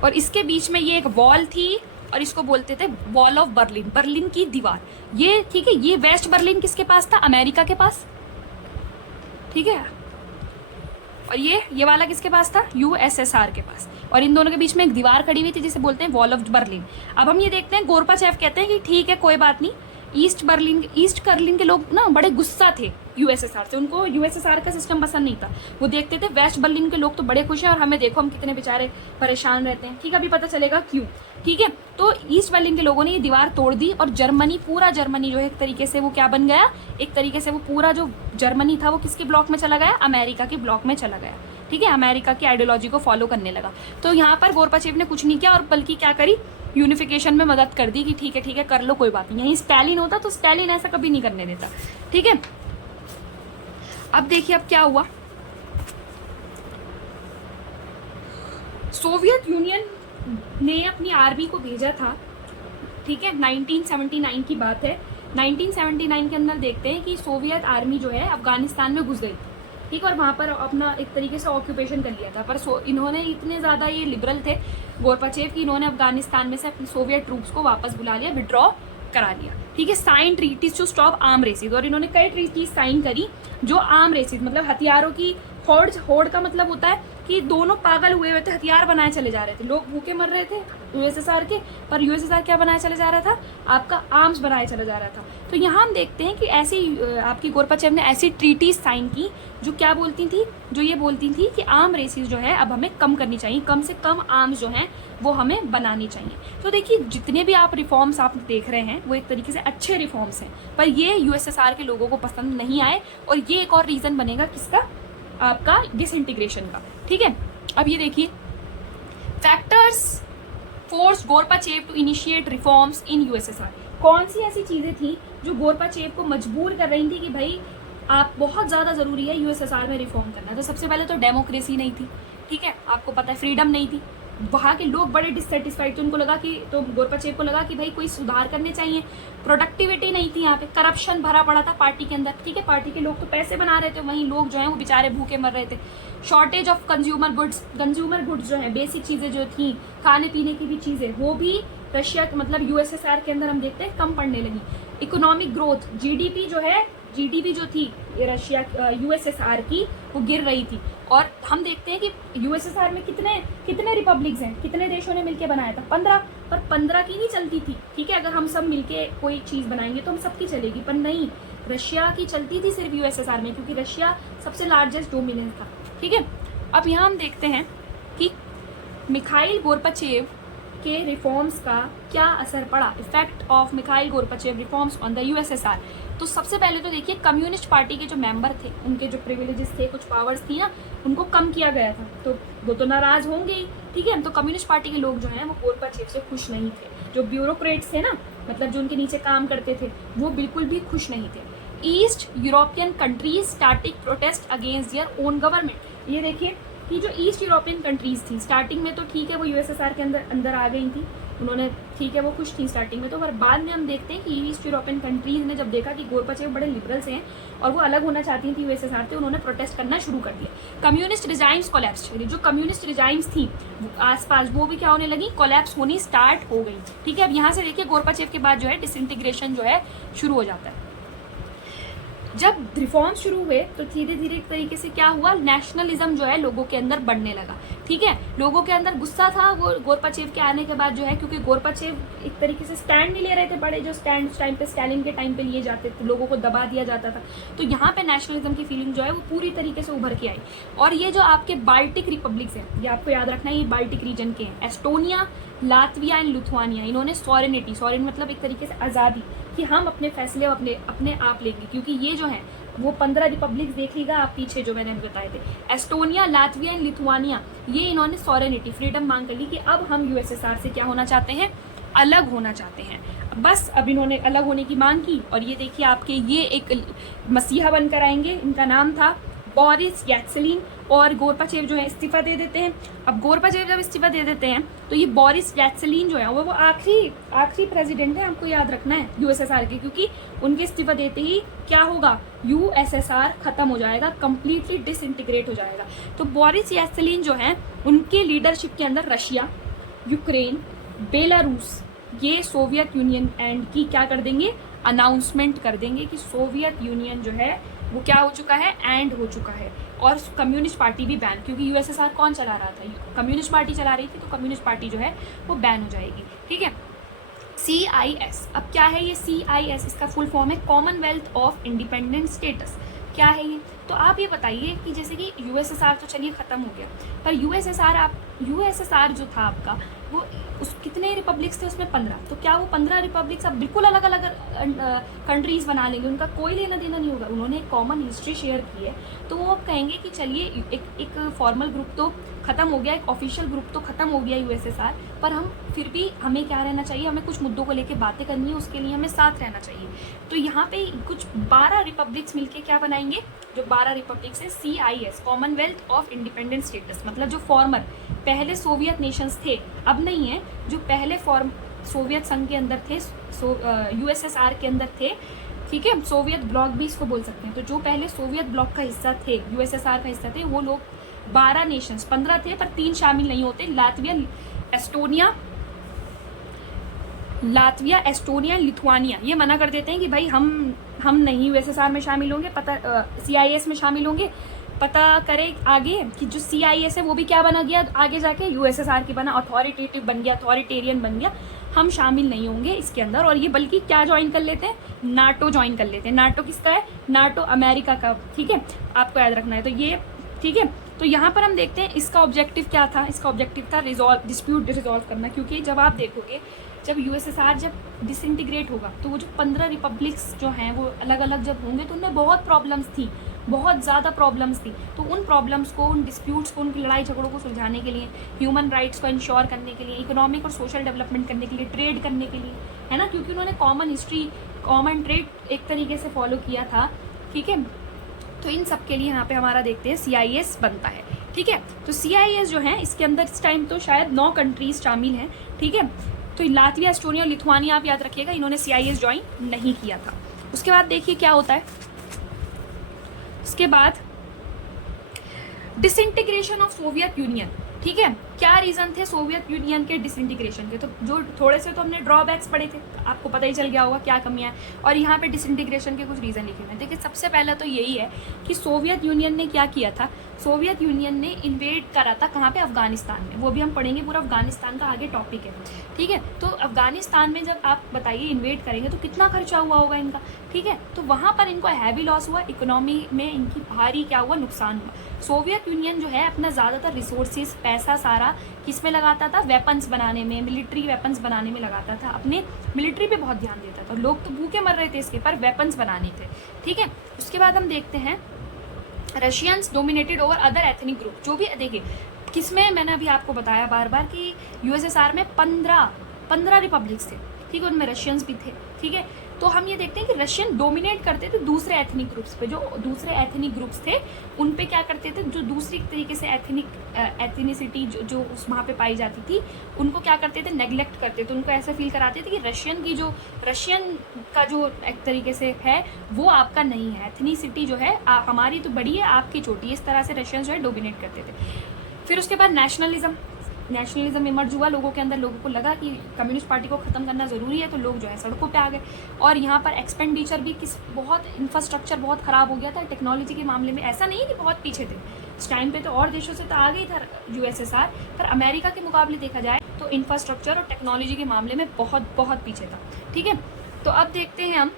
और इसके बीच में ये एक वॉल थी और इसको बोलते थे वॉल ऑफ बर्लिन, बर्लिन की दीवार, ये, ठीक है। ये वेस्ट बर्लिन किसके पास था, अमेरिका के पास, ठीक है, और ये वाला किसके पास था, यूएसएसआर के पास, और इन दोनों के बीच में एक दीवार खड़ी हुई थी जिसे बोलते हैं वॉल ऑफ बर्लिन। अब हम ये देखते हैं, गोरबाचेव कहते हैं कि ठीक है कोई बात नहीं, ईस्ट बर्लिन के लोग ना बड़े गुस्सा थे यूएसएसआर से, उनको यूएसएसआर का सिस्टम पसंद नहीं था। वो देखते थे वेस्ट बर्लिन के लोग तो बड़े खुश हैं और हमें देखो हम कितने बेचारे परेशान रहते हैं, ठीक है, अभी पता चलेगा क्यों, ठीक है। तो ईस्ट बर्लिन के लोगों ने ये दीवार तोड़ दी और जर्मनी, पूरा जर्मनी जो है एक तरीके से वो क्या बन गया, एक तरीके से वो पूरा जो जर्मनी था वो किसके ब्लॉक में चला गया, अमेरिका के ब्लॉक में चला गया, ठीक है, अमेरिका की आइडियोलॉजी को फॉलो करने लगा। तो यहाँ पर गोरबाचेव ने कुछ नहीं किया और बल्कि क्या करी, यूनिफिकेशन में मदद कर दी कि ठीक है कर लो, कोई बात नहीं। यहीं स्टालिन होता तो स्टालिन ऐसा कभी नहीं करने देता, ठीक है। अब देखिए अब क्या हुआ, सोवियत यूनियन ने अपनी आर्मी को भेजा था, ठीक है, 1979 की बात है। 1979 के अंदर देखते हैं कि सोवियत आर्मी जो है अफगानिस्तान में घुस गई, ठीक, और वहाँ पर अपना एक तरीके से ऑक्यूपेशन कर लिया था। पर इन्होंने इतने ज़्यादा ये लिबरल थे गोरबाचेव कि इन्होंने अफगानिस्तान में से अपनी सोवियत ट्रूप्स को वापस बुला लिया, विड्रॉ करा लिया, ठीक है। Sign treaties to stop arm races, और इन्होंने कई ट्रीटीज साइन करी जो आर्म रेसिस मतलब हथियारों की होड़ का मतलब होता है कि दोनों पागल हुए हुए थे, हथियार बनाए चले जा रहे थे, लोग भूखे मर रहे थे यूएसएसआर के, पर यूएसएसआर क्या बनाए चले जा रहा था, आपका आर्म्स बनाए चले जा रहा था। तो यहाँ हम देखते हैं कि ऐसी आपकी गोरबाचेव ने ऐसी ट्रीटीज साइन की जो क्या बोलती थी, जो ये बोलती थी कि आर्म रेसिस जो है अब हमें कम करनी चाहिए, कम से कम आर्म्स जो हैं वो हमें बनानी चाहिए। तो देखिए जितने भी आप रिफॉर्म्स आप देख रहे हैं वो एक तरीके से अच्छे रिफॉर्म्स हैं, पर ये यूएसएसआर के लोगों को पसंद नहीं आए, और ये एक और रीज़न बनेगा किसका, आपका डिसइंटीग्रेशन का, ठीक है। अब ये देखिए factors force Gorbachev to initiate reforms in USSR. कौन सी ऐसी चीज़ें थी जो गोरबाचेव को मजबूर कर रही थी कि भाई आप बहुत ज़्यादा ज़रूरी है यूएसएसआर में रिफॉर्म करना। तो सबसे पहले तो डेमोक्रेसी नहीं थी, ठीक है, आपको पता है, फ्रीडम नहीं थी, वहाँ के लोग बड़े डिससेटिस्फाइड थे, उनको लगा कि, तो गोरबाचेव को लगा कि भाई कोई सुधार करने चाहिए। प्रोडक्टिविटी नहीं थी, यहाँ पे करप्शन भरा पड़ा था पार्टी के अंदर, ठीक है, पार्टी के लोग तो पैसे बना रहे थे, वहीं लोग जो हैं वो बेचारे भूखे मर रहे थे। शॉर्टेज ऑफ कंज्यूमर गुड्स जो है, बेसिक चीज़ें जो थी, खाने पीने की भी चीज़ें, वो भी रशिया मतलब यूएसएसआर के अंदर हम देखते हैं कम पड़ने लगी। इकोनॉमिक ग्रोथ, जीडीपी जो थी रशिया यूएसएसआर की, वो गिर रही थी। और हम देखते हैं कि यूएसएसआर में कितने रिपब्लिक्स हैं, कितने देशों ने मिलकर बनाया था, 15, पर 15 की नहीं चलती थी, ठीक है, अगर हम सब मिलके कोई चीज़ बनाएंगे तो हम सबकी चलेगी, पर नहीं, रशिया की चलती थी सिर्फ यूएसएसआर में, क्योंकि रशिया सबसे लार्जेस्ट डोमिनेंस था, ठीक है। अब यहाँ हम देखते हैं कि मिखाइल गोरबाचेव के रिफॉर्म्स का क्या असर पड़ा, effect of Mikhail Gorbachev reforms on the USSR. तो सबसे पहले तो देखिए, कम्युनिस्ट पार्टी के जो मेंबर थे, उनके जो प्रिविलेजेस थे, कुछ पावर्स थी ना, उनको कम किया गया था, तो वो तो नाराज होंगे ही, ठीक है। तो कम्युनिस्ट पार्टी के लोग जो हैं वो गोरबाचेव से खुश नहीं थे। जो ब्यूरोक्रेट्स थे ना, मतलब जो उनके नीचे काम करते थे, वो बिल्कुल भी खुश नहीं थे। East European countries starting protest against their own government. ये देखिए कि जो ईस्ट यूरोपियन कंट्रीज थी, स्टार्टिंग में तो ठीक है वो यूएसएसआर के अंदर आ गई थी, उन्होंने, ठीक है, वो खुश थी स्टार्टिंग में, तो पर बाद में हम देखते हैं कि ईस्ट यूरोपियन कंट्रीज ने जब देखा कि गोरबाचेव बड़े लिबरल्स हैं और वो अलग होना चाहती थी यूएसएसआर से, उन्होंने प्रोटेस्ट करना शुरू कर दिया। कम्युनिस्ट रिजाइम्स कोलैप्स्ड, जो कम्युनिस्ट रिजाइम्स थी आसपास, वो भी क्या होने लगी, कोलैप्स होनी स्टार्ट हो गई, ठीक है। अब यहाँ से देखिए गोरबाचेव के बाद जो है डिसइंटीग्रेशन जो है शुरू हो जाता है। जब रिफॉर्म शुरू हुए तो धीरे धीरे एक तरीके से क्या हुआ, नेशनलिज्म जो है लोगों के अंदर बढ़ने लगा, ठीक है। लोगों के अंदर गुस्सा था वो गोरबाचेव के आने के बाद जो है, क्योंकि गोरबाचेव एक तरीके से स्टैंड नहीं ले रहे थे, बड़े जो स्टैंड उस टाइम पे स्टालिन के टाइम पे लिए जाते थे, लोगों को दबा दिया जाता था। तो यहाँ पे नेशनलिज्म की फीलिंग जो है वो पूरी तरीके से उभर के आई। और ये जो आपके बाल्टिक रिपब्लिक्स हैं, ये आपको याद रखना है, ये बाल्टिक रीजन के हैं, एस्टोनिया, लातविया एंड लिथुआनिया, इन्होंने सॉरेनिटी मतलब एक तरीके से आज़ादी, कि हम अपने फैसले अपने आप लेंगे, क्योंकि ये जो है वो 15 रिपब्लिक्स देखिएगा आप पीछे जो मैंने बताए थे, एस्टोनिया, लातविया एंड लिथुआनिया, ये इन्होंने सॉरेनिटी, फ्रीडम मांग कर ली कि अब हम यूएसएसआर से क्या होना चाहते हैं, अलग होना चाहते हैं। बस अब इन्होंने अलग होने की मांग की, और ये देखिए आपके ये एक मसीहा बनकर आएंगे, इनका नाम था बोरिस येल्त्सिन, और गोरबाचेव जो है इस्तीफा दे देते हैं। अब गोरबाचेव जब इस्तीफा दे देते हैं तो ये बोरिस येल्त्सिन जो है वो आखिरी प्रेसिडेंट है, हमको याद रखना है यूएसएसआर के, क्योंकि उनके इस्तीफा देते ही क्या होगा, यूएसएसआर खत्म हो जाएगा, कंप्लीटली डिसइंटीग्रेट हो जाएगा। तो बोरिस येल्त्सिन जो है, उनके लीडरशिप के अंदर रशिया, यूक्रेन, बेलारूस, ये सोवियत यूनियन एंड की क्या कर देंगे, अनाउंसमेंट कर देंगे कि सोवियत यूनियन जो है वो क्या हो चुका है, एंड हो चुका है। और कम्युनिस्ट पार्टी भी बैन, क्योंकि यूएसएसआर कौन चला रहा था, कम्युनिस्ट पार्टी चला रही थी, तो कम्युनिस्ट पार्टी जो है वो बैन हो जाएगी, ठीक है। CIS, अब क्या है ये CIS, इसका फुल फॉर्म है कॉमनवेल्थ ऑफ इंडिपेंडेंट स्टेटस। क्या है ये, तो आप ये बताइए कि जैसे कि यूएसएसआर तो चलिए ख़त्म हो गया, पर यूएसएसआर जो था आपका, वो उस कितने रिपब्लिक्स थे उसमें 15, तो क्या वो 15 रिपब्लिक्स अब बिल्कुल अलग अलग कंट्रीज़ बना लेंगे, उनका कोई लेना देना नहीं होगा, उन्होंने एक कॉमन हिस्ट्री शेयर की है, तो वो अब कहेंगे कि चलिए एक फॉर्मल ग्रुप तो ख़त्म हो गया, एक ऑफिशियल ग्रुप तो ख़त्म हो गया यूएसएसआर, पर हम फिर भी हमें क्या रहना चाहिए, हमें कुछ मुद्दों को लेकर बातें करनी है, उसके लिए हमें साथ रहना चाहिए। तो यहाँ पे कुछ 12 रिपब्लिक्स मिलके क्या बनाएंगे, जो 12 रिपब्लिक्स है CIS, Commonwealth of independent status, मतलब जो फॉर्मर पहले सोवियत नेशंस थे, अब नहीं है, जो पहले सोवियत संघ के अंदर थे, यूएसएसआर के अंदर थे, ठीक है, सोवियत ब्लॉक भी इसको बोल सकते हैं। तो जो पहले सोवियत ब्लॉक का हिस्सा थे, यूएसएसआर का हिस्सा थे, वो लोग 12 नेशंस, 15 थे पर 3 शामिल नहीं होते, लातविया, एस्टोनिया, लिथुआनिया, ये मना कर देते हैं कि भाई हम नहीं यूएसएसआर में शामिल होंगे, CIS में शामिल होंगे। पता करें आगे कि जो CIS है वो भी क्या बना गया, आगे जाके यूएसएसआर की बना, अथॉरिटेटिव बन गया, अथॉरिटेरियन बन गया, हम शामिल नहीं होंगे इसके अंदर। और ये बल्कि क्या ज्वाइन कर लेते हैं, नाटो ज्वाइन कर लेते हैं। नाटो किसका है, नाटो अमेरिका का, ठीक है, आपको याद रखना है। तो ये ठीक है, तो यहाँ पर हम देखते हैं इसका ऑब्जेक्टिव क्या था, इसका ऑब्जेक्टिव था डिस्प्यूट रिजॉल्व करना, क्योंकि जब आप देखोगे जब यूएसएसआर जब डिसइंटीग्रेट होगा तो वो जो 15 रिपब्लिक्स जो हैं वो अलग अलग जब होंगे तो उनमें बहुत प्रॉब्लम्स थी, बहुत ज़्यादा प्रॉब्लम्स थी। तो उन प्रॉब्लम्स को, उन डिस्प्यूट्स को, उनकी लड़ाई झगड़ों को सुलझाने के लिए, ह्यूमन राइट्स को इंश्योर करने के लिए, इकोनॉमिक और सोशल डेवलपमेंट करने के लिए, ट्रेड करने के लिए, है ना, क्योंकि उन्होंने कॉमन हिस्ट्री, कॉमन ट्रेड एक तरीके से फॉलो किया था, ठीक है। तो इन सब के लिए यहाँ पे हमारा देखते हैं CIS बनता है, ठीक है। तो CIS जो है इसके अंदर इस टाइम तो शायद 9 कंट्रीज शामिल हैं, ठीक है। तो लातविया, एस्टोनिया और लिथुआनिया आप याद रखिएगा, इन्होंने CIS ज्वाइन नहीं किया था। उसके बाद देखिए क्या होता है, उसके बाद डिसइंटीग्रेशन ऑफ सोवियत यूनियन, ठीक है। क्या रीज़न थे सोवियत यूनियन के डिसइंटीग्रेशन के? तो जो थोड़े से तो हमने ड्रॉबैक्स पढ़े थे, आपको पता ही चल गया होगा क्या कमियां हैं, और यहाँ पे डिसइंटीग्रेशन के कुछ रीज़न लिखे हुए हैं। देखिए सबसे पहला तो यही है कि सोवियत यूनियन ने क्या किया था, सोवियत यूनियन ने इन्वेड करा था कहाँ पे, अफगानिस्तान में। वो भी हम पढ़ेंगे, पूरा अफगानिस्तान का आगे टॉपिक है, ठीक है। तो अफगानिस्तान में जब आप बताइए इन्वेड करेंगे तो कितना खर्चा हुआ होगा इनका, ठीक है। तो वहाँ पर इनको हैवी लॉस हुआ, इकोनॉमी में इनकी भारी क्या हुआ, नुकसान हुआ। सोवियत यूनियन जो है अपना ज़्यादातर रिसोर्सेज, पैसा सारा किस में लगाता था, वेपन्स बनाने में, मिलिट्री वेपन्स बनाने में लगाता था, अपने मिलिट्री पे बहुत ध्यान देता था। लोग तो भूखे मर रहे थे इसके, पर वेपन्स बनाने थे, ठीक है। उसके बाद हम देखते हैं Russians dominated over other ethnic group, जो भी देखिए किसमें, मैंने अभी आपको बताया बार बार कि USSR में 15 रिपब्लिक्स थे, ठीक है, उनमें रशियंस भी थे, ठीक है। तो हम ये देखते हैं कि रशियन डोमिनेट करते थे दूसरे एथनिक ग्रुप्स पे, जो दूसरे एथनिक ग्रुप्स थे उन पे क्या करते थे, जो दूसरी तरीके से एथनिसिटी जो उस वहाँ पे पाई जाती थी, उनको क्या करते थे, नेग्लेक्ट करते थे। उनको ऐसा फील कराते थे कि रशियन का जो एक तरीके से है वो आपका नहीं है, एथनिसिटी जो है हमारी तो बड़ी है, आपकी छोटी है, इस तरह से रशियन जो है डोमिनेट करते थे। फिर उसके बाद नेशनलिज्म इमर्ज हुआ लोगों के अंदर। लोगों को लगा कि कम्युनिस्ट पार्टी को ख़त्म करना ज़रूरी है, तो लोग जो है सड़कों पे आ गए। और यहाँ पर एक्सपेंडिचर भी बहुत इंफ्रास्ट्रक्चर बहुत ख़राब हो गया था टेक्नोलॉजी के मामले में। ऐसा नहीं है कि बहुत पीछे थे इस टाइम पे, तो और देशों से तो आ गई था USSR, पर अमेरिका के मुकाबले देखा जाए तो इंफ्रास्ट्रक्चर और टेक्नोलॉजी के मामले में बहुत बहुत पीछे था, ठीक है। तो अब देखते हैं हम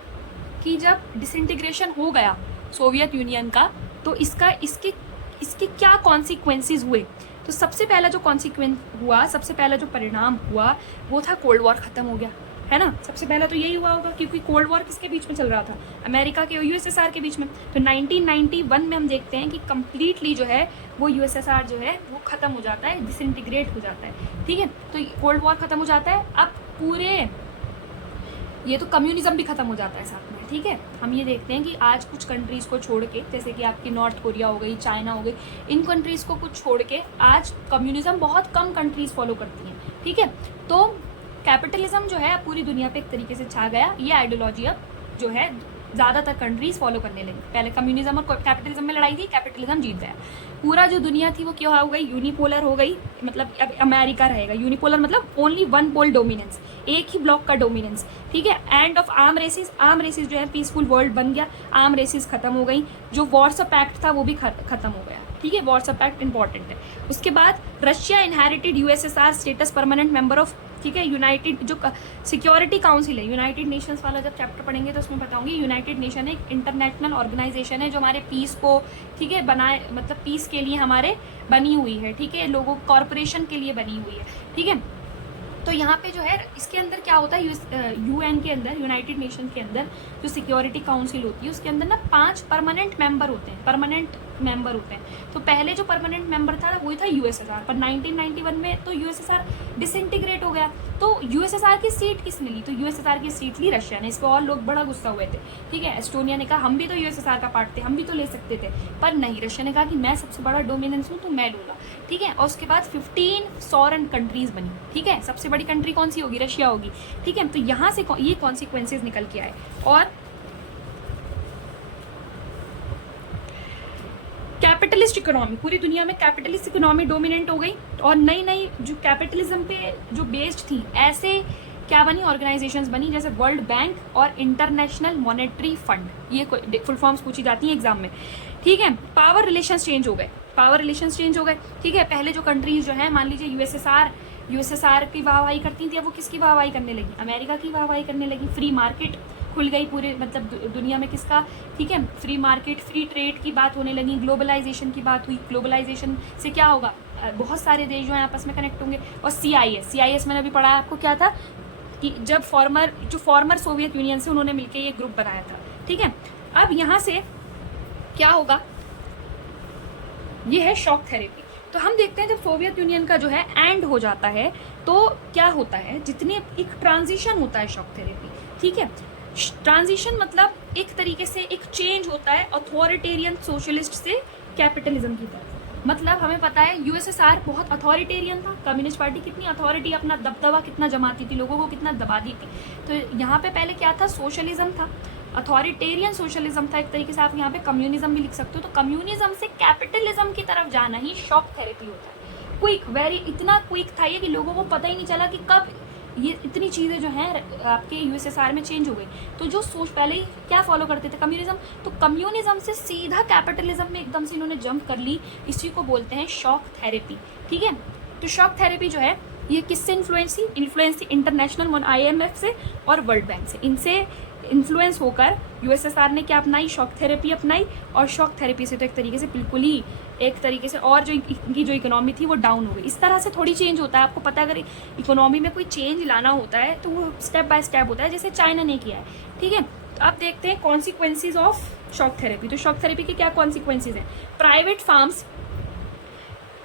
कि जब डिसइंटीग्रेशन हो गया सोवियत यूनियन का, तो इसके क्या कॉन्सिक्वेंसेस हुए। तो सबसे पहला जो कॉन्सिक्वेंस हुआ, सबसे पहला जो परिणाम हुआ वो था कोल्ड वॉर ख़त्म हो गया, है ना। सबसे पहला तो यही हुआ होगा, क्योंकि कोल्ड वॉर किसके बीच में चल रहा था, अमेरिका के और USSR के बीच में। तो 1991 में हम देखते हैं कि कम्प्लीटली जो है वो USSR जो है वो ख़त्म हो जाता है, डिसइंटीग्रेट हो जाता है, ठीक है। तो कोल्ड वॉर ख़त्म हो जाता है। अब पूरे ये तो कम्युनिज्म भी ख़त्म हो जाता है साथ में, ठीक है। हम ये देखते हैं कि आज कुछ कंट्रीज़ को छोड़ के, जैसे कि आपकी नॉर्थ कोरिया हो गई, चाइना हो गई, इन कंट्रीज़ को कुछ छोड़ के आज कम्युनिज्म बहुत कम कंट्रीज़ फॉलो करती हैं, ठीक है। तो कैपिटलिज्म जो है पूरी दुनिया पे एक तरीके से छा गया। ये आइडियोलॉजी अब जो है ज़्यादातर कंट्रीज़ फॉलो करने लगी। पहले कम्युनिज्म और कैपिटलिज्म में लड़ाई थी, कैपिटलिज्म जीत गया। पूरा जो दुनिया थी वो क्या हो गई, यूनिपोलर हो गई। मतलब अब अमेरिका रहेगा, यूनिपोलर मतलब ओनली वन पोल डोमिनेंस, एक ही ब्लॉक का डोमिनेंस, ठीक है। एंड ऑफ आर्म रेसिस जो है पीसफुल वर्ल्ड बन गया, आर्म रेसिस खत्म हो गई। जो वॉर्सो पैक्ट था वो भी खत्म हो गया, ठीक है। वॉर्सो पैक्ट इंपॉर्टेंट है। उसके बाद Russia inherited USSR status permanent member of, ठीक है, यूनाइटेड जो सिक्योरिटी काउंसिल है, यूनाइटेड नेशंस वाला जब चैप्टर पढ़ेंगे तो उसमें बताऊंगी। यूनाइटेड नेशन एक इंटरनेशनल ऑर्गेनाइजेशन है जो हमारे पीस को, ठीक है, बनाए, मतलब पीस के लिए हमारे बनी हुई है, ठीक है, लोगों कॉरपोरेशन के लिए बनी हुई है, ठीक है। तो यहाँ पे जो है इसके अंदर क्या होता है, UN के अंदर, यूनाइटेड नेशन के अंदर जो सिक्योरिटी काउंसिल होती है उसके अंदर ना 5 परमानेंट मेंबर होते हैं, तो पहले जो परमानेंट मेंबर था वही था USSR, पर 1991 में तो USSR डिसइंटीग्रेट हो गया। तो USSR की सीट किसने ली, तो USSR की सीट ली रशिया ने। इस पर और लोग बड़ा गुस्सा हुए थे, ठीक है। एस्टोनिया ने कहा हम भी तो USSR का पार्ट थे, हम भी तो ले सकते थे, पर नहीं, रशिया ने कहा कि मैं सबसे बड़ा डोमिनेंस हूँ तो मैं लूँगा, ठीक है। और उसके बाद 15 सॉवरेन कंट्रीज बनी, ठीक है। सबसे बड़ी कंट्री कौन सी होगी, रशिया होगी, ठीक है। तो यहाँ से ये कॉन्सिक्वेंसेज निकल के आए। और कैपिटलिस्ट इकोनॉमी, पूरी दुनिया में कैपिटलिस्ट इकोनॉमी डोमिनेंट हो गई। और नई जो कैपिटलिज्म पे जो बेस्ड थी, ऐसे क्या बनी, ऑर्गेनाइजेशंस बनी, जैसे वर्ल्ड बैंक और इंटरनेशनल मॉनेटरी फंड। ये फुल फॉर्म्स पूछी जाती हैं एग्जाम में, ठीक है। पावर रिलेशंस चेंज हो गए, ठीक है। पहले जो कंट्रीज जो है, मान लीजिए USSR की वाहवाही करती थी, अब वो किसकी वाहवाही करने लगी, अमेरिका की वाहवाही करने लगी। फ्री मार्केट खुल गई पूरे, मतलब दुनिया में किसका, ठीक है, फ्री मार्केट, फ्री ट्रेड की बात होने लगी। ग्लोबलाइजेशन की बात हुई, ग्लोबलाइजेशन से क्या होगा, बहुत सारे देश जो हैं आपस में कनेक्ट होंगे। और CIS मैंने अभी पढ़ा आपको क्या था, कि जब फॉर्मर सोवियत यूनियन से उन्होंने मिलकर ये ग्रुप बनाया था, ठीक है। अब यहाँ से क्या होगा, ये है शॉक थेरेपी। तो हम देखते हैं जब सोवियत यूनियन का जो है एंड हो जाता है तो क्या होता है, जितनी एक ट्रांजिशन होता है शॉक थेरेपी, ठीक है। ट्रांजिशन मतलब एक तरीके से एक चेंज होता है अथॉरिटेरियन सोशलिस्ट से कैपिटलिज्म की तरफ। मतलब हमें पता है यूएसएसआर बहुत अथॉरिटेरियन था, कम्युनिस्ट पार्टी कितनी अथॉरिटी, अपना दबदबा कितना जमाती थी, लोगों को कितना दबाती थी। तो यहाँ पे पहले क्या था, सोशलिज्म था, अथॉरिटेरियन सोशलिज्म था, एक तरीके से आप यहाँ पे कम्युनिज्म भी लिख सकते हो। तो कम्युनिज्म से कैपिटलिज्म की तरफ जाना ही शॉक थेरेपी होता है। क्विक, वेरी, इतना क्विक था ये कि लोगों को पता ही नहीं चला कि कब ये इतनी चीज़ें जो हैं आपके यूएसएसआर में चेंज हो गई। तो जो सोच पहले ही क्या फॉलो करते थे, कम्युनिज्म, तो कम्युनिज्म से सीधा कैपिटलिज्म में एकदम से इन्होंने जंप कर ली। इसी को बोलते हैं शॉक थेरेपी, ठीक है। तो शॉक थेरेपी जो है ये किससे इन्फ्लुएंस थी इंटरनेशनल IMF से और वर्ल्ड बैंक से। इनसे इन्फ्लुएंस होकर यूएसएसआर ने क्या अपनाई, शॉक थेरेपी अपनाई। और शॉक थेरेपी से तो एक तरीके से बिल्कुल ही एक तरीके से और जो इनकी जो इकोनॉमी थी वो डाउन हो गई। इस तरह से थोड़ी चेंज होता है, आपको पता है अगर इकोनॉमी में कोई चेंज लाना होता है तो वो स्टेप बाय स्टेप होता है, जैसे चाइना ने किया है, ठीक है। तो आप देखते हैं कॉन्सिक्वेंसेज ऑफ शॉक थेरेपी। तो शॉक थेरेपी के क्या कॉन्सिक्वेंसेज हैं, प्राइवेट फार्म्स,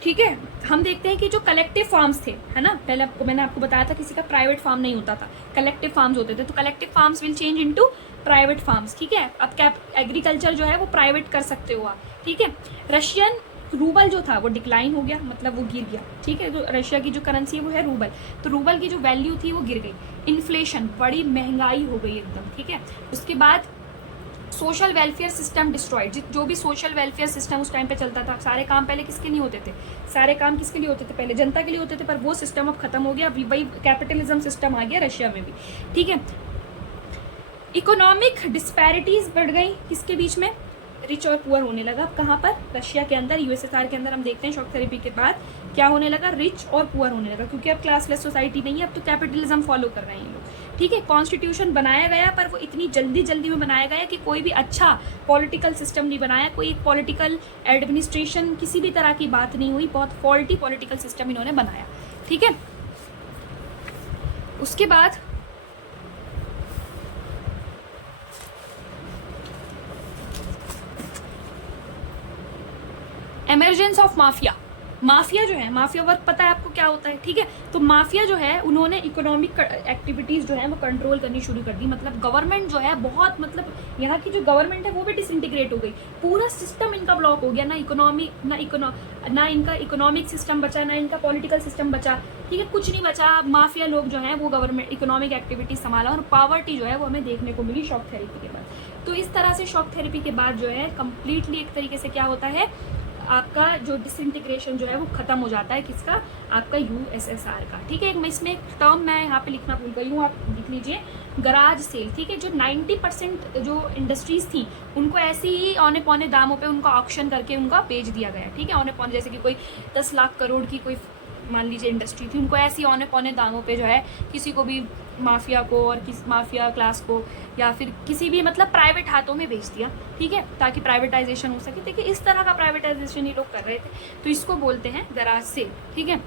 ठीक है। हम देखते हैं कि जो कलेक्टिव फार्म्स थे, है ना, पहले मैंने आपको बताया था किसी का प्राइवेट फार्म नहीं होता था, कलेक्टिव फार्म्स होते थे। तो collective farms will change into private farms, ठीक है। अब क्या एग्रीकल्चर जो है वो प्राइवेट कर सकते हो आप, ठीक है। रशियन रूबल जो था वो डिक्लाइन हो गया, मतलब वो गिर गया, ठीक है। जो रशिया की जो करेंसी है वो है रूबल, तो रूबल की जो वैल्यू थी वो गिर गई। इन्फ्लेशन, बड़ी महंगाई हो गई एकदम, ठीक है। उसके बाद सोशल वेलफेयर सिस्टम डिस्ट्रॉयड, जो भी सोशल वेलफेयर सिस्टम उस टाइम पे चलता था, सारे काम पहले किसके लिए होते थे, सारे काम किसके लिए होते थे, पहले जनता के लिए होते थे, पर वो सिस्टम अब खत्म हो गया, अभी वही कैपिटलिज्म सिस्टम आ गया रशिया में भी, ठीक है। इकोनॉमिक डिस्पैरिटीज बढ़ गई किसके बीच में, रिच और पुअर होने लगा। अब कहाँ पर, रशिया के अंदर, यूएसएसआर के अंदर हम देखते हैं शॉक थेरेपी के बाद क्या होने लगा, रिच और पुअर होने लगा, क्योंकि अब क्लासलेस सोसाइटी नहीं है, अब तो कैपिटलिज्म फॉलो कर रहे हैं लोग, ठीक है। कॉन्स्टिट्यूशन बनाया गया, पर वो इतनी जल्दी में बनाया गया कि कोई भी अच्छा पॉलिटिकल सिस्टम नहीं बनाया, कोई एक पॉलिटिकल एडमिनिस्ट्रेशन किसी भी तरह की बात नहीं हुई, बहुत फॉल्टी पॉलिटिकल सिस्टम इन्होंने बनाया, ठीक है। उसके बाद एमरजेंस ऑफ माफिया। माफिया जो है, माफिया वर्क पता है आपको क्या होता है, ठीक है। तो माफिया जो है उन्होंने इकोनॉमिक एक्टिविटीज जो है वो कंट्रोल करनी शुरू कर दी। मतलब गवर्नमेंट जो है बहुत, मतलब यहाँ की जो गवर्नमेंट है वो भी डिसइंटीग्रेट हो गई, पूरा सिस्टम इनका ब्लॉक हो गया, ना इनका इकोनॉमिक सिस्टम बचा, ना इनका पॉलिटिकल सिस्टम बचा, ठीक है, कुछ नहीं बचा। माफिया लोग जो है वो गवर्नमेंट इकोनॉमिक एक्टिविटीज संभाला, और पावर्टी जो है वो हमें देखने को मिली शॉक थेरेपी के बाद। तो इस तरह से शॉक थेरेपी के बाद जो है कम्प्लीटली एक तरीके से क्या होता है, आपका जो डिसइंटीग्रेशन जो है वो खत्म हो जाता है, किसका, आपका यूएसएसआर का, ठीक है। इसमें एक टर्म मैं यहाँ पे लिखना भूल गई हूँ, आप लिख लीजिए, गराज सेल, ठीक है। जो 90% जो इंडस्ट्रीज थी उनको ऐसे ही औने पौने दामों पे उनका ऑक्शन करके उनका बेच दिया गया, ठीक है। औने पौने, जैसे कि कोई 10 लाख करोड़ की कोई मान लीजिए इंडस्ट्री थी, उनको ऐसे ही औने पौने दामों पे जो है किसी को भी, माफिया को और किस माफिया क्लास को या फिर किसी भी मतलब प्राइवेट हाथों में बेच दिया, ठीक है, ताकि प्राइवेटाइजेशन हो सके। देखिए इस तरह का प्राइवेटाइजेशन ये लोग कर रहे थे, तो इसको बोलते हैं गराज सेल, ठीक है।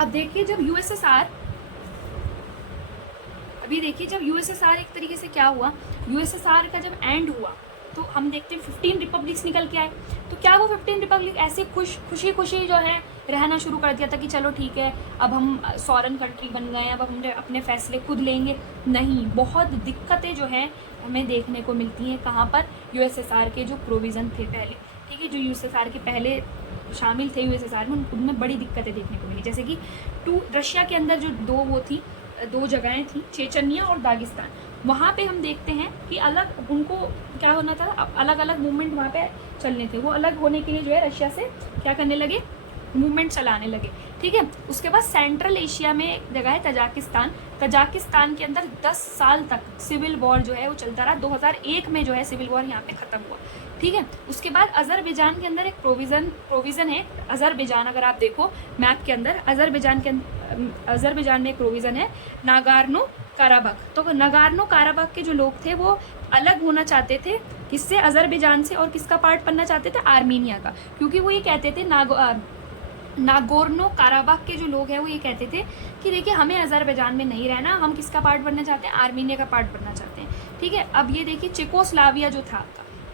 अब देखिए जब यूएसएसआर, अभी देखिए जब यूएसएसआर एक तरीके से क्या हुआ, यूएसएसआर का जब एंड हुआ तो हम देखते हैं 15 रिपब्लिक्स निकल के आए। तो क्या वो 15 रिपब्लिक ऐसे खुशी जो है रहना शुरू कर दिया था कि चलो ठीक है अब हम सॉवरेन कंट्री बन गए हैं, अब हम अपने फैसले खुद लेंगे? नहीं, बहुत दिक्कतें जो हैं हमें देखने को मिलती हैं। कहाँ पर, यूएसएसआर के जो प्रोविज़न थे पहले, ठीक है, जो यूएसएसआर के पहले शामिल थे यूएसएसआर में, उनमें बड़ी दिक्कतें देखने को मिली। जैसे कि रशिया के अंदर जो दो जगहें थी, चेचनिया और दागिस्तान, वहाँ पे हम देखते हैं कि अलग उनको क्या होना था, अलग अलग मूवमेंट वहाँ पे चलने थे। वो अलग होने के लिए जो है रशिया से क्या करने लगे, मूवमेंट चलाने लगे, ठीक है। उसके बाद सेंट्रल एशिया में एक जगह है तजाकिस्तान के अंदर 10 साल तक सिविल वॉर जो है वो चलता रहा। 2001 में जो है सिविल वॉर यहाँ पे ख़त्म हुआ, ठीक है। उसके बाद अज़रबैजान के अंदर एक प्रोविज़न है, अज़रबैजान, अगर आप देखो मैप के अंदर, अज़रबैजान में एक प्रोविज़न है नागार्नो काराबाख। तो नागार्नो काराबाख के जो लोग थे वो अलग होना चाहते थे, किससे, अज़रबैजान से, और किसका पार्ट बनना चाहते थे, आर्मीनिया का, क्योंकि वो ये कहते थे नागोर्नो काराबाख के जो लोग हैं वो ये कहते थे कि देखिए हमें अज़रबैजान में नहीं रहना, हम किसका पार्ट बनना चाहते हैं, आर्मीनिया का पार्ट बनना चाहते हैं, ठीक है। अब ये देखिए चेकोस्लाविया जो था,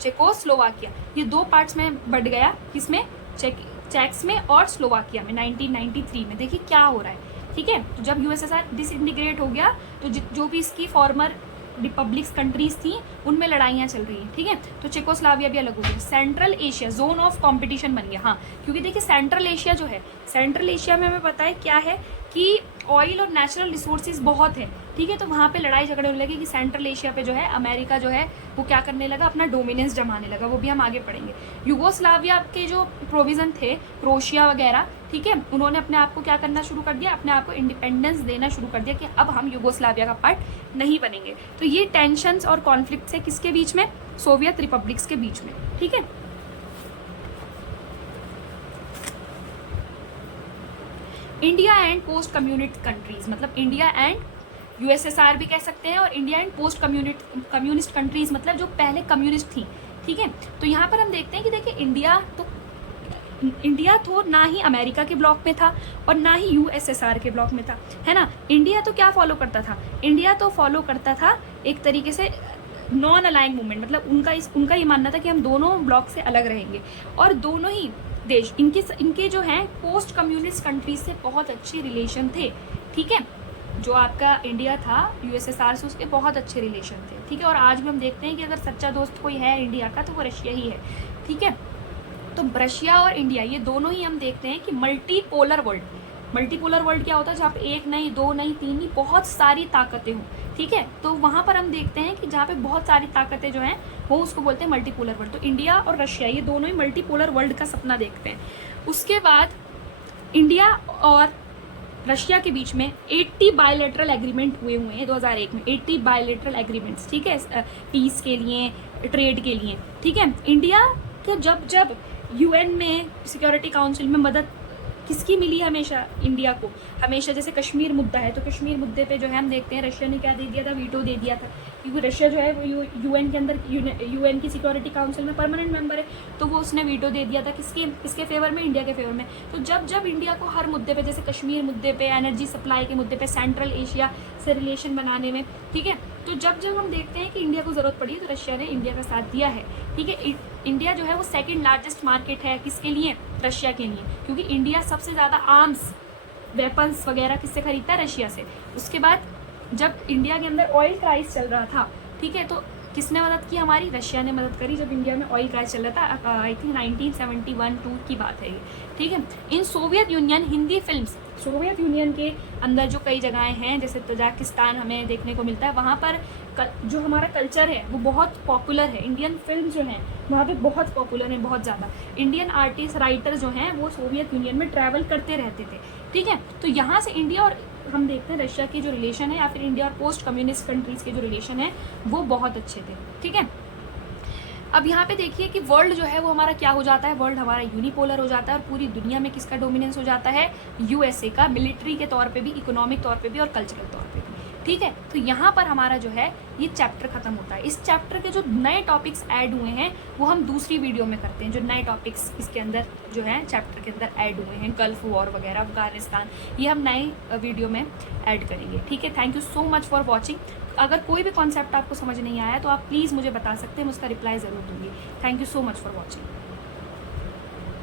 चेकोस्लोवाकिया, ये 2 पार्ट्स में बढ़ गया, किसमें, चेक्स में और स्लोवाकिया में 1993 में। देखिए क्या हो रहा है, ठीक है। तो जब यूएसएसआर डिसइंटीग्रेट हो गया तो जो भी इसकी फॉर्मर रिपब्लिक्स कंट्रीज थी उनमें लड़ाइयाँ चल रही हैं, ठीक है। तो चेकोस्लाविया भी अलग हो गया। Central Asia zone of competition बन गया, हाँ, क्योंकि देखिए सेंट्रल एशिया जो है, सेंट्रल एशिया में हमें पता है क्या है कि ऑयल और नेचुरल रिसोर्सेज बहुत है, ठीक है। तो वहाँ पे लड़ाई झगड़े होने लगे कि सेंट्रल एशिया पे जो है अमेरिका जो है वो क्या करने लगा, अपना डोमिनेंस जमाने लगा, वो भी हम आगे पढ़ेंगे। युगोस्लाविया के जो प्रोविज़न थे, क्रोशिया वगैरह, ठीक है, उन्होंने अपने आप को क्या करना शुरू कर दिया, अपने आप को इंडिपेंडेंस देना शुरू कर दिया कि अब हम युगोस्लाविया का पार्ट नहीं बनेंगे। तो ये टेंशंस और कॉन्फ्लिक्ट्स है किसके बीच में, सोवियत रिपब्लिक्स के बीच में, ठीक है। India and post communist countries, मतलब इंडिया एंड यूएसएसआर भी कह सकते हैं, और India and post communist countries मतलब जो पहले कम्युनिस्ट थी, ठीक है। तो यहाँ पर हम देखते हैं कि देखिए इंडिया तो ना ही अमेरिका के ब्लॉक में था और ना ही यूएसएसआर के ब्लॉक में था, है ना। इंडिया तो क्या फॉलो करता था, इंडिया तो फॉलो करता था एक तरीके से नॉन अलाइंग मूवमेंट, मतलब उनका ये मानना था कि हम दोनों ब्लॉक से अलग रहेंगे, और दोनों ही देश इनके जो हैं पोस्ट कम्युनिस्ट कंट्रीज से बहुत अच्छे रिलेशन थे, ठीक है। जो आपका इंडिया था यूएसएसआर से उसके बहुत अच्छे रिलेशन थे, ठीक है। और आज भी हम देखते हैं कि अगर सच्चा दोस्त कोई है इंडिया का तो वो रशिया ही है, ठीक है। तो रशिया और इंडिया ये दोनों ही हम देखते हैं कि मल्टीपोलर वर्ल्ड क्या होता है, जहाँ पे एक नहीं, दो नहीं, तीन नहीं, बहुत सारी ताकतें हों, ठीक है। तो वहाँ पर हम देखते हैं कि जहाँ पे बहुत सारी ताकतें जो हैं वो उसको बोलते हैं मल्टीपोलर वर्ल्ड। तो इंडिया और रशिया ये दोनों ही मल्टीपोलर वर्ल्ड का सपना देखते हैं। उसके बाद इंडिया और रशिया के बीच में 80 बायलैटरल एग्रीमेंट हुए हैं 2001 में, 80 बायलैटरल एग्रीमेंट्स, ठीक है, पीस के लिए, ट्रेड के लिए, ठीक है। इंडिया को जब यूएन में, सिक्योरिटी काउंसिल में मदद किसकी मिली, हमेशा इंडिया को, हमेशा। जैसे कश्मीर मुद्दा है तो कश्मीर मुद्दे पे जो है हम देखते हैं रशिया ने क्या दे दिया था, वीटो दे दिया था, क्योंकि रशिया जो है वो यूएन के अंदर, यूएन की सिक्योरिटी काउंसिल में परमानेंट मेंबर है, तो वो उसने वीटो दे दिया था किसके फेवर में, इंडिया के फेवर में। तो जब इंडिया को हर मुद्दे पे, जैसे कश्मीर मुद्दे पे, एनर्जी सप्लाई के मुद्दे पे, सेंट्रल एशिया से रिलेशन बनाने में, ठीक है, तो जब हम देखते हैं कि इंडिया को ज़रूरत पड़ी तो रशिया ने इंडिया का साथ दिया है, ठीक है। इंडिया जो है वो सेकेंड लार्जेस्ट मार्केट है किसके लिए, रशिया के लिए, क्योंकि इंडिया सबसे ज़्यादा आर्म्स, वेपन्स वगैरह किससे खरीदता है, रशिया से। उसके बाद जब इंडिया के अंदर ऑयल क्राइसिस चल रहा था, ठीक है, तो किसने मदद की, हमारी रशिया ने मदद करी, जब इंडिया में ऑयल क्राइसिस चल रहा था। आई थिंक 1971-2 की बात है ये, ठीक है। In Soviet Union Hindi films, Soviet Union के अंदर जो कई जगहें हैं जैसे तजाकिस्तान हमें देखने को मिलता है, वहाँ पर जो हमारा कल्चर है वो बहुत पॉपुलर है। इंडियन फिल्म जो हैं वहाँ पे बहुत पॉपुलर हैं, बहुत ज़्यादा। इंडियन आर्टिस्ट, राइटर जो हैं वो सोवियत यूनियन में ट्रैवल करते रहते थे, ठीक है। तो यहाँ से इंडिया और हम देखते हैं रशिया के जो रिलेशन है, या फिर इंडिया और पोस्ट कम्युनिस्ट कंट्रीज़ के जो रिलेशन है वो बहुत अच्छे थे, ठीक है। अब यहाँ पे देखिए कि वर्ल्ड जो है वो हमारा क्या हो जाता है, वर्ल्ड हमारा यूनिपोलर हो जाता है, और पूरी दुनिया में किसका डोमिनेंस हो जाता है, यूएसए का, मिलिट्री के तौर पे भी, इकोनॉमिक तौर पे भी और कल्चरल तौर पे भी, ठीक है। तो यहाँ पर हमारा जो है ये चैप्टर खत्म होता है। इस चैप्टर के जो नए टॉपिक्स ऐड हुए हैं वो हम दूसरी वीडियो में करते हैं, जो नए टॉपिक्स इसके अंदर जो है चैप्टर के अंदर ऐड हुए हैं, गल्फ वॉर वगैरह, अफगानिस्तान, ये हम नए वीडियो में ऐड करेंगे, ठीक है। Thank you so much for watching. अगर कोई भी कॉन्सेप्ट आपको समझ नहीं आया तो आप प्लीज़ मुझे बता सकते हैं, मैं उसका रिप्लाई ज़रूर दूंगी। Thank you so much for watching.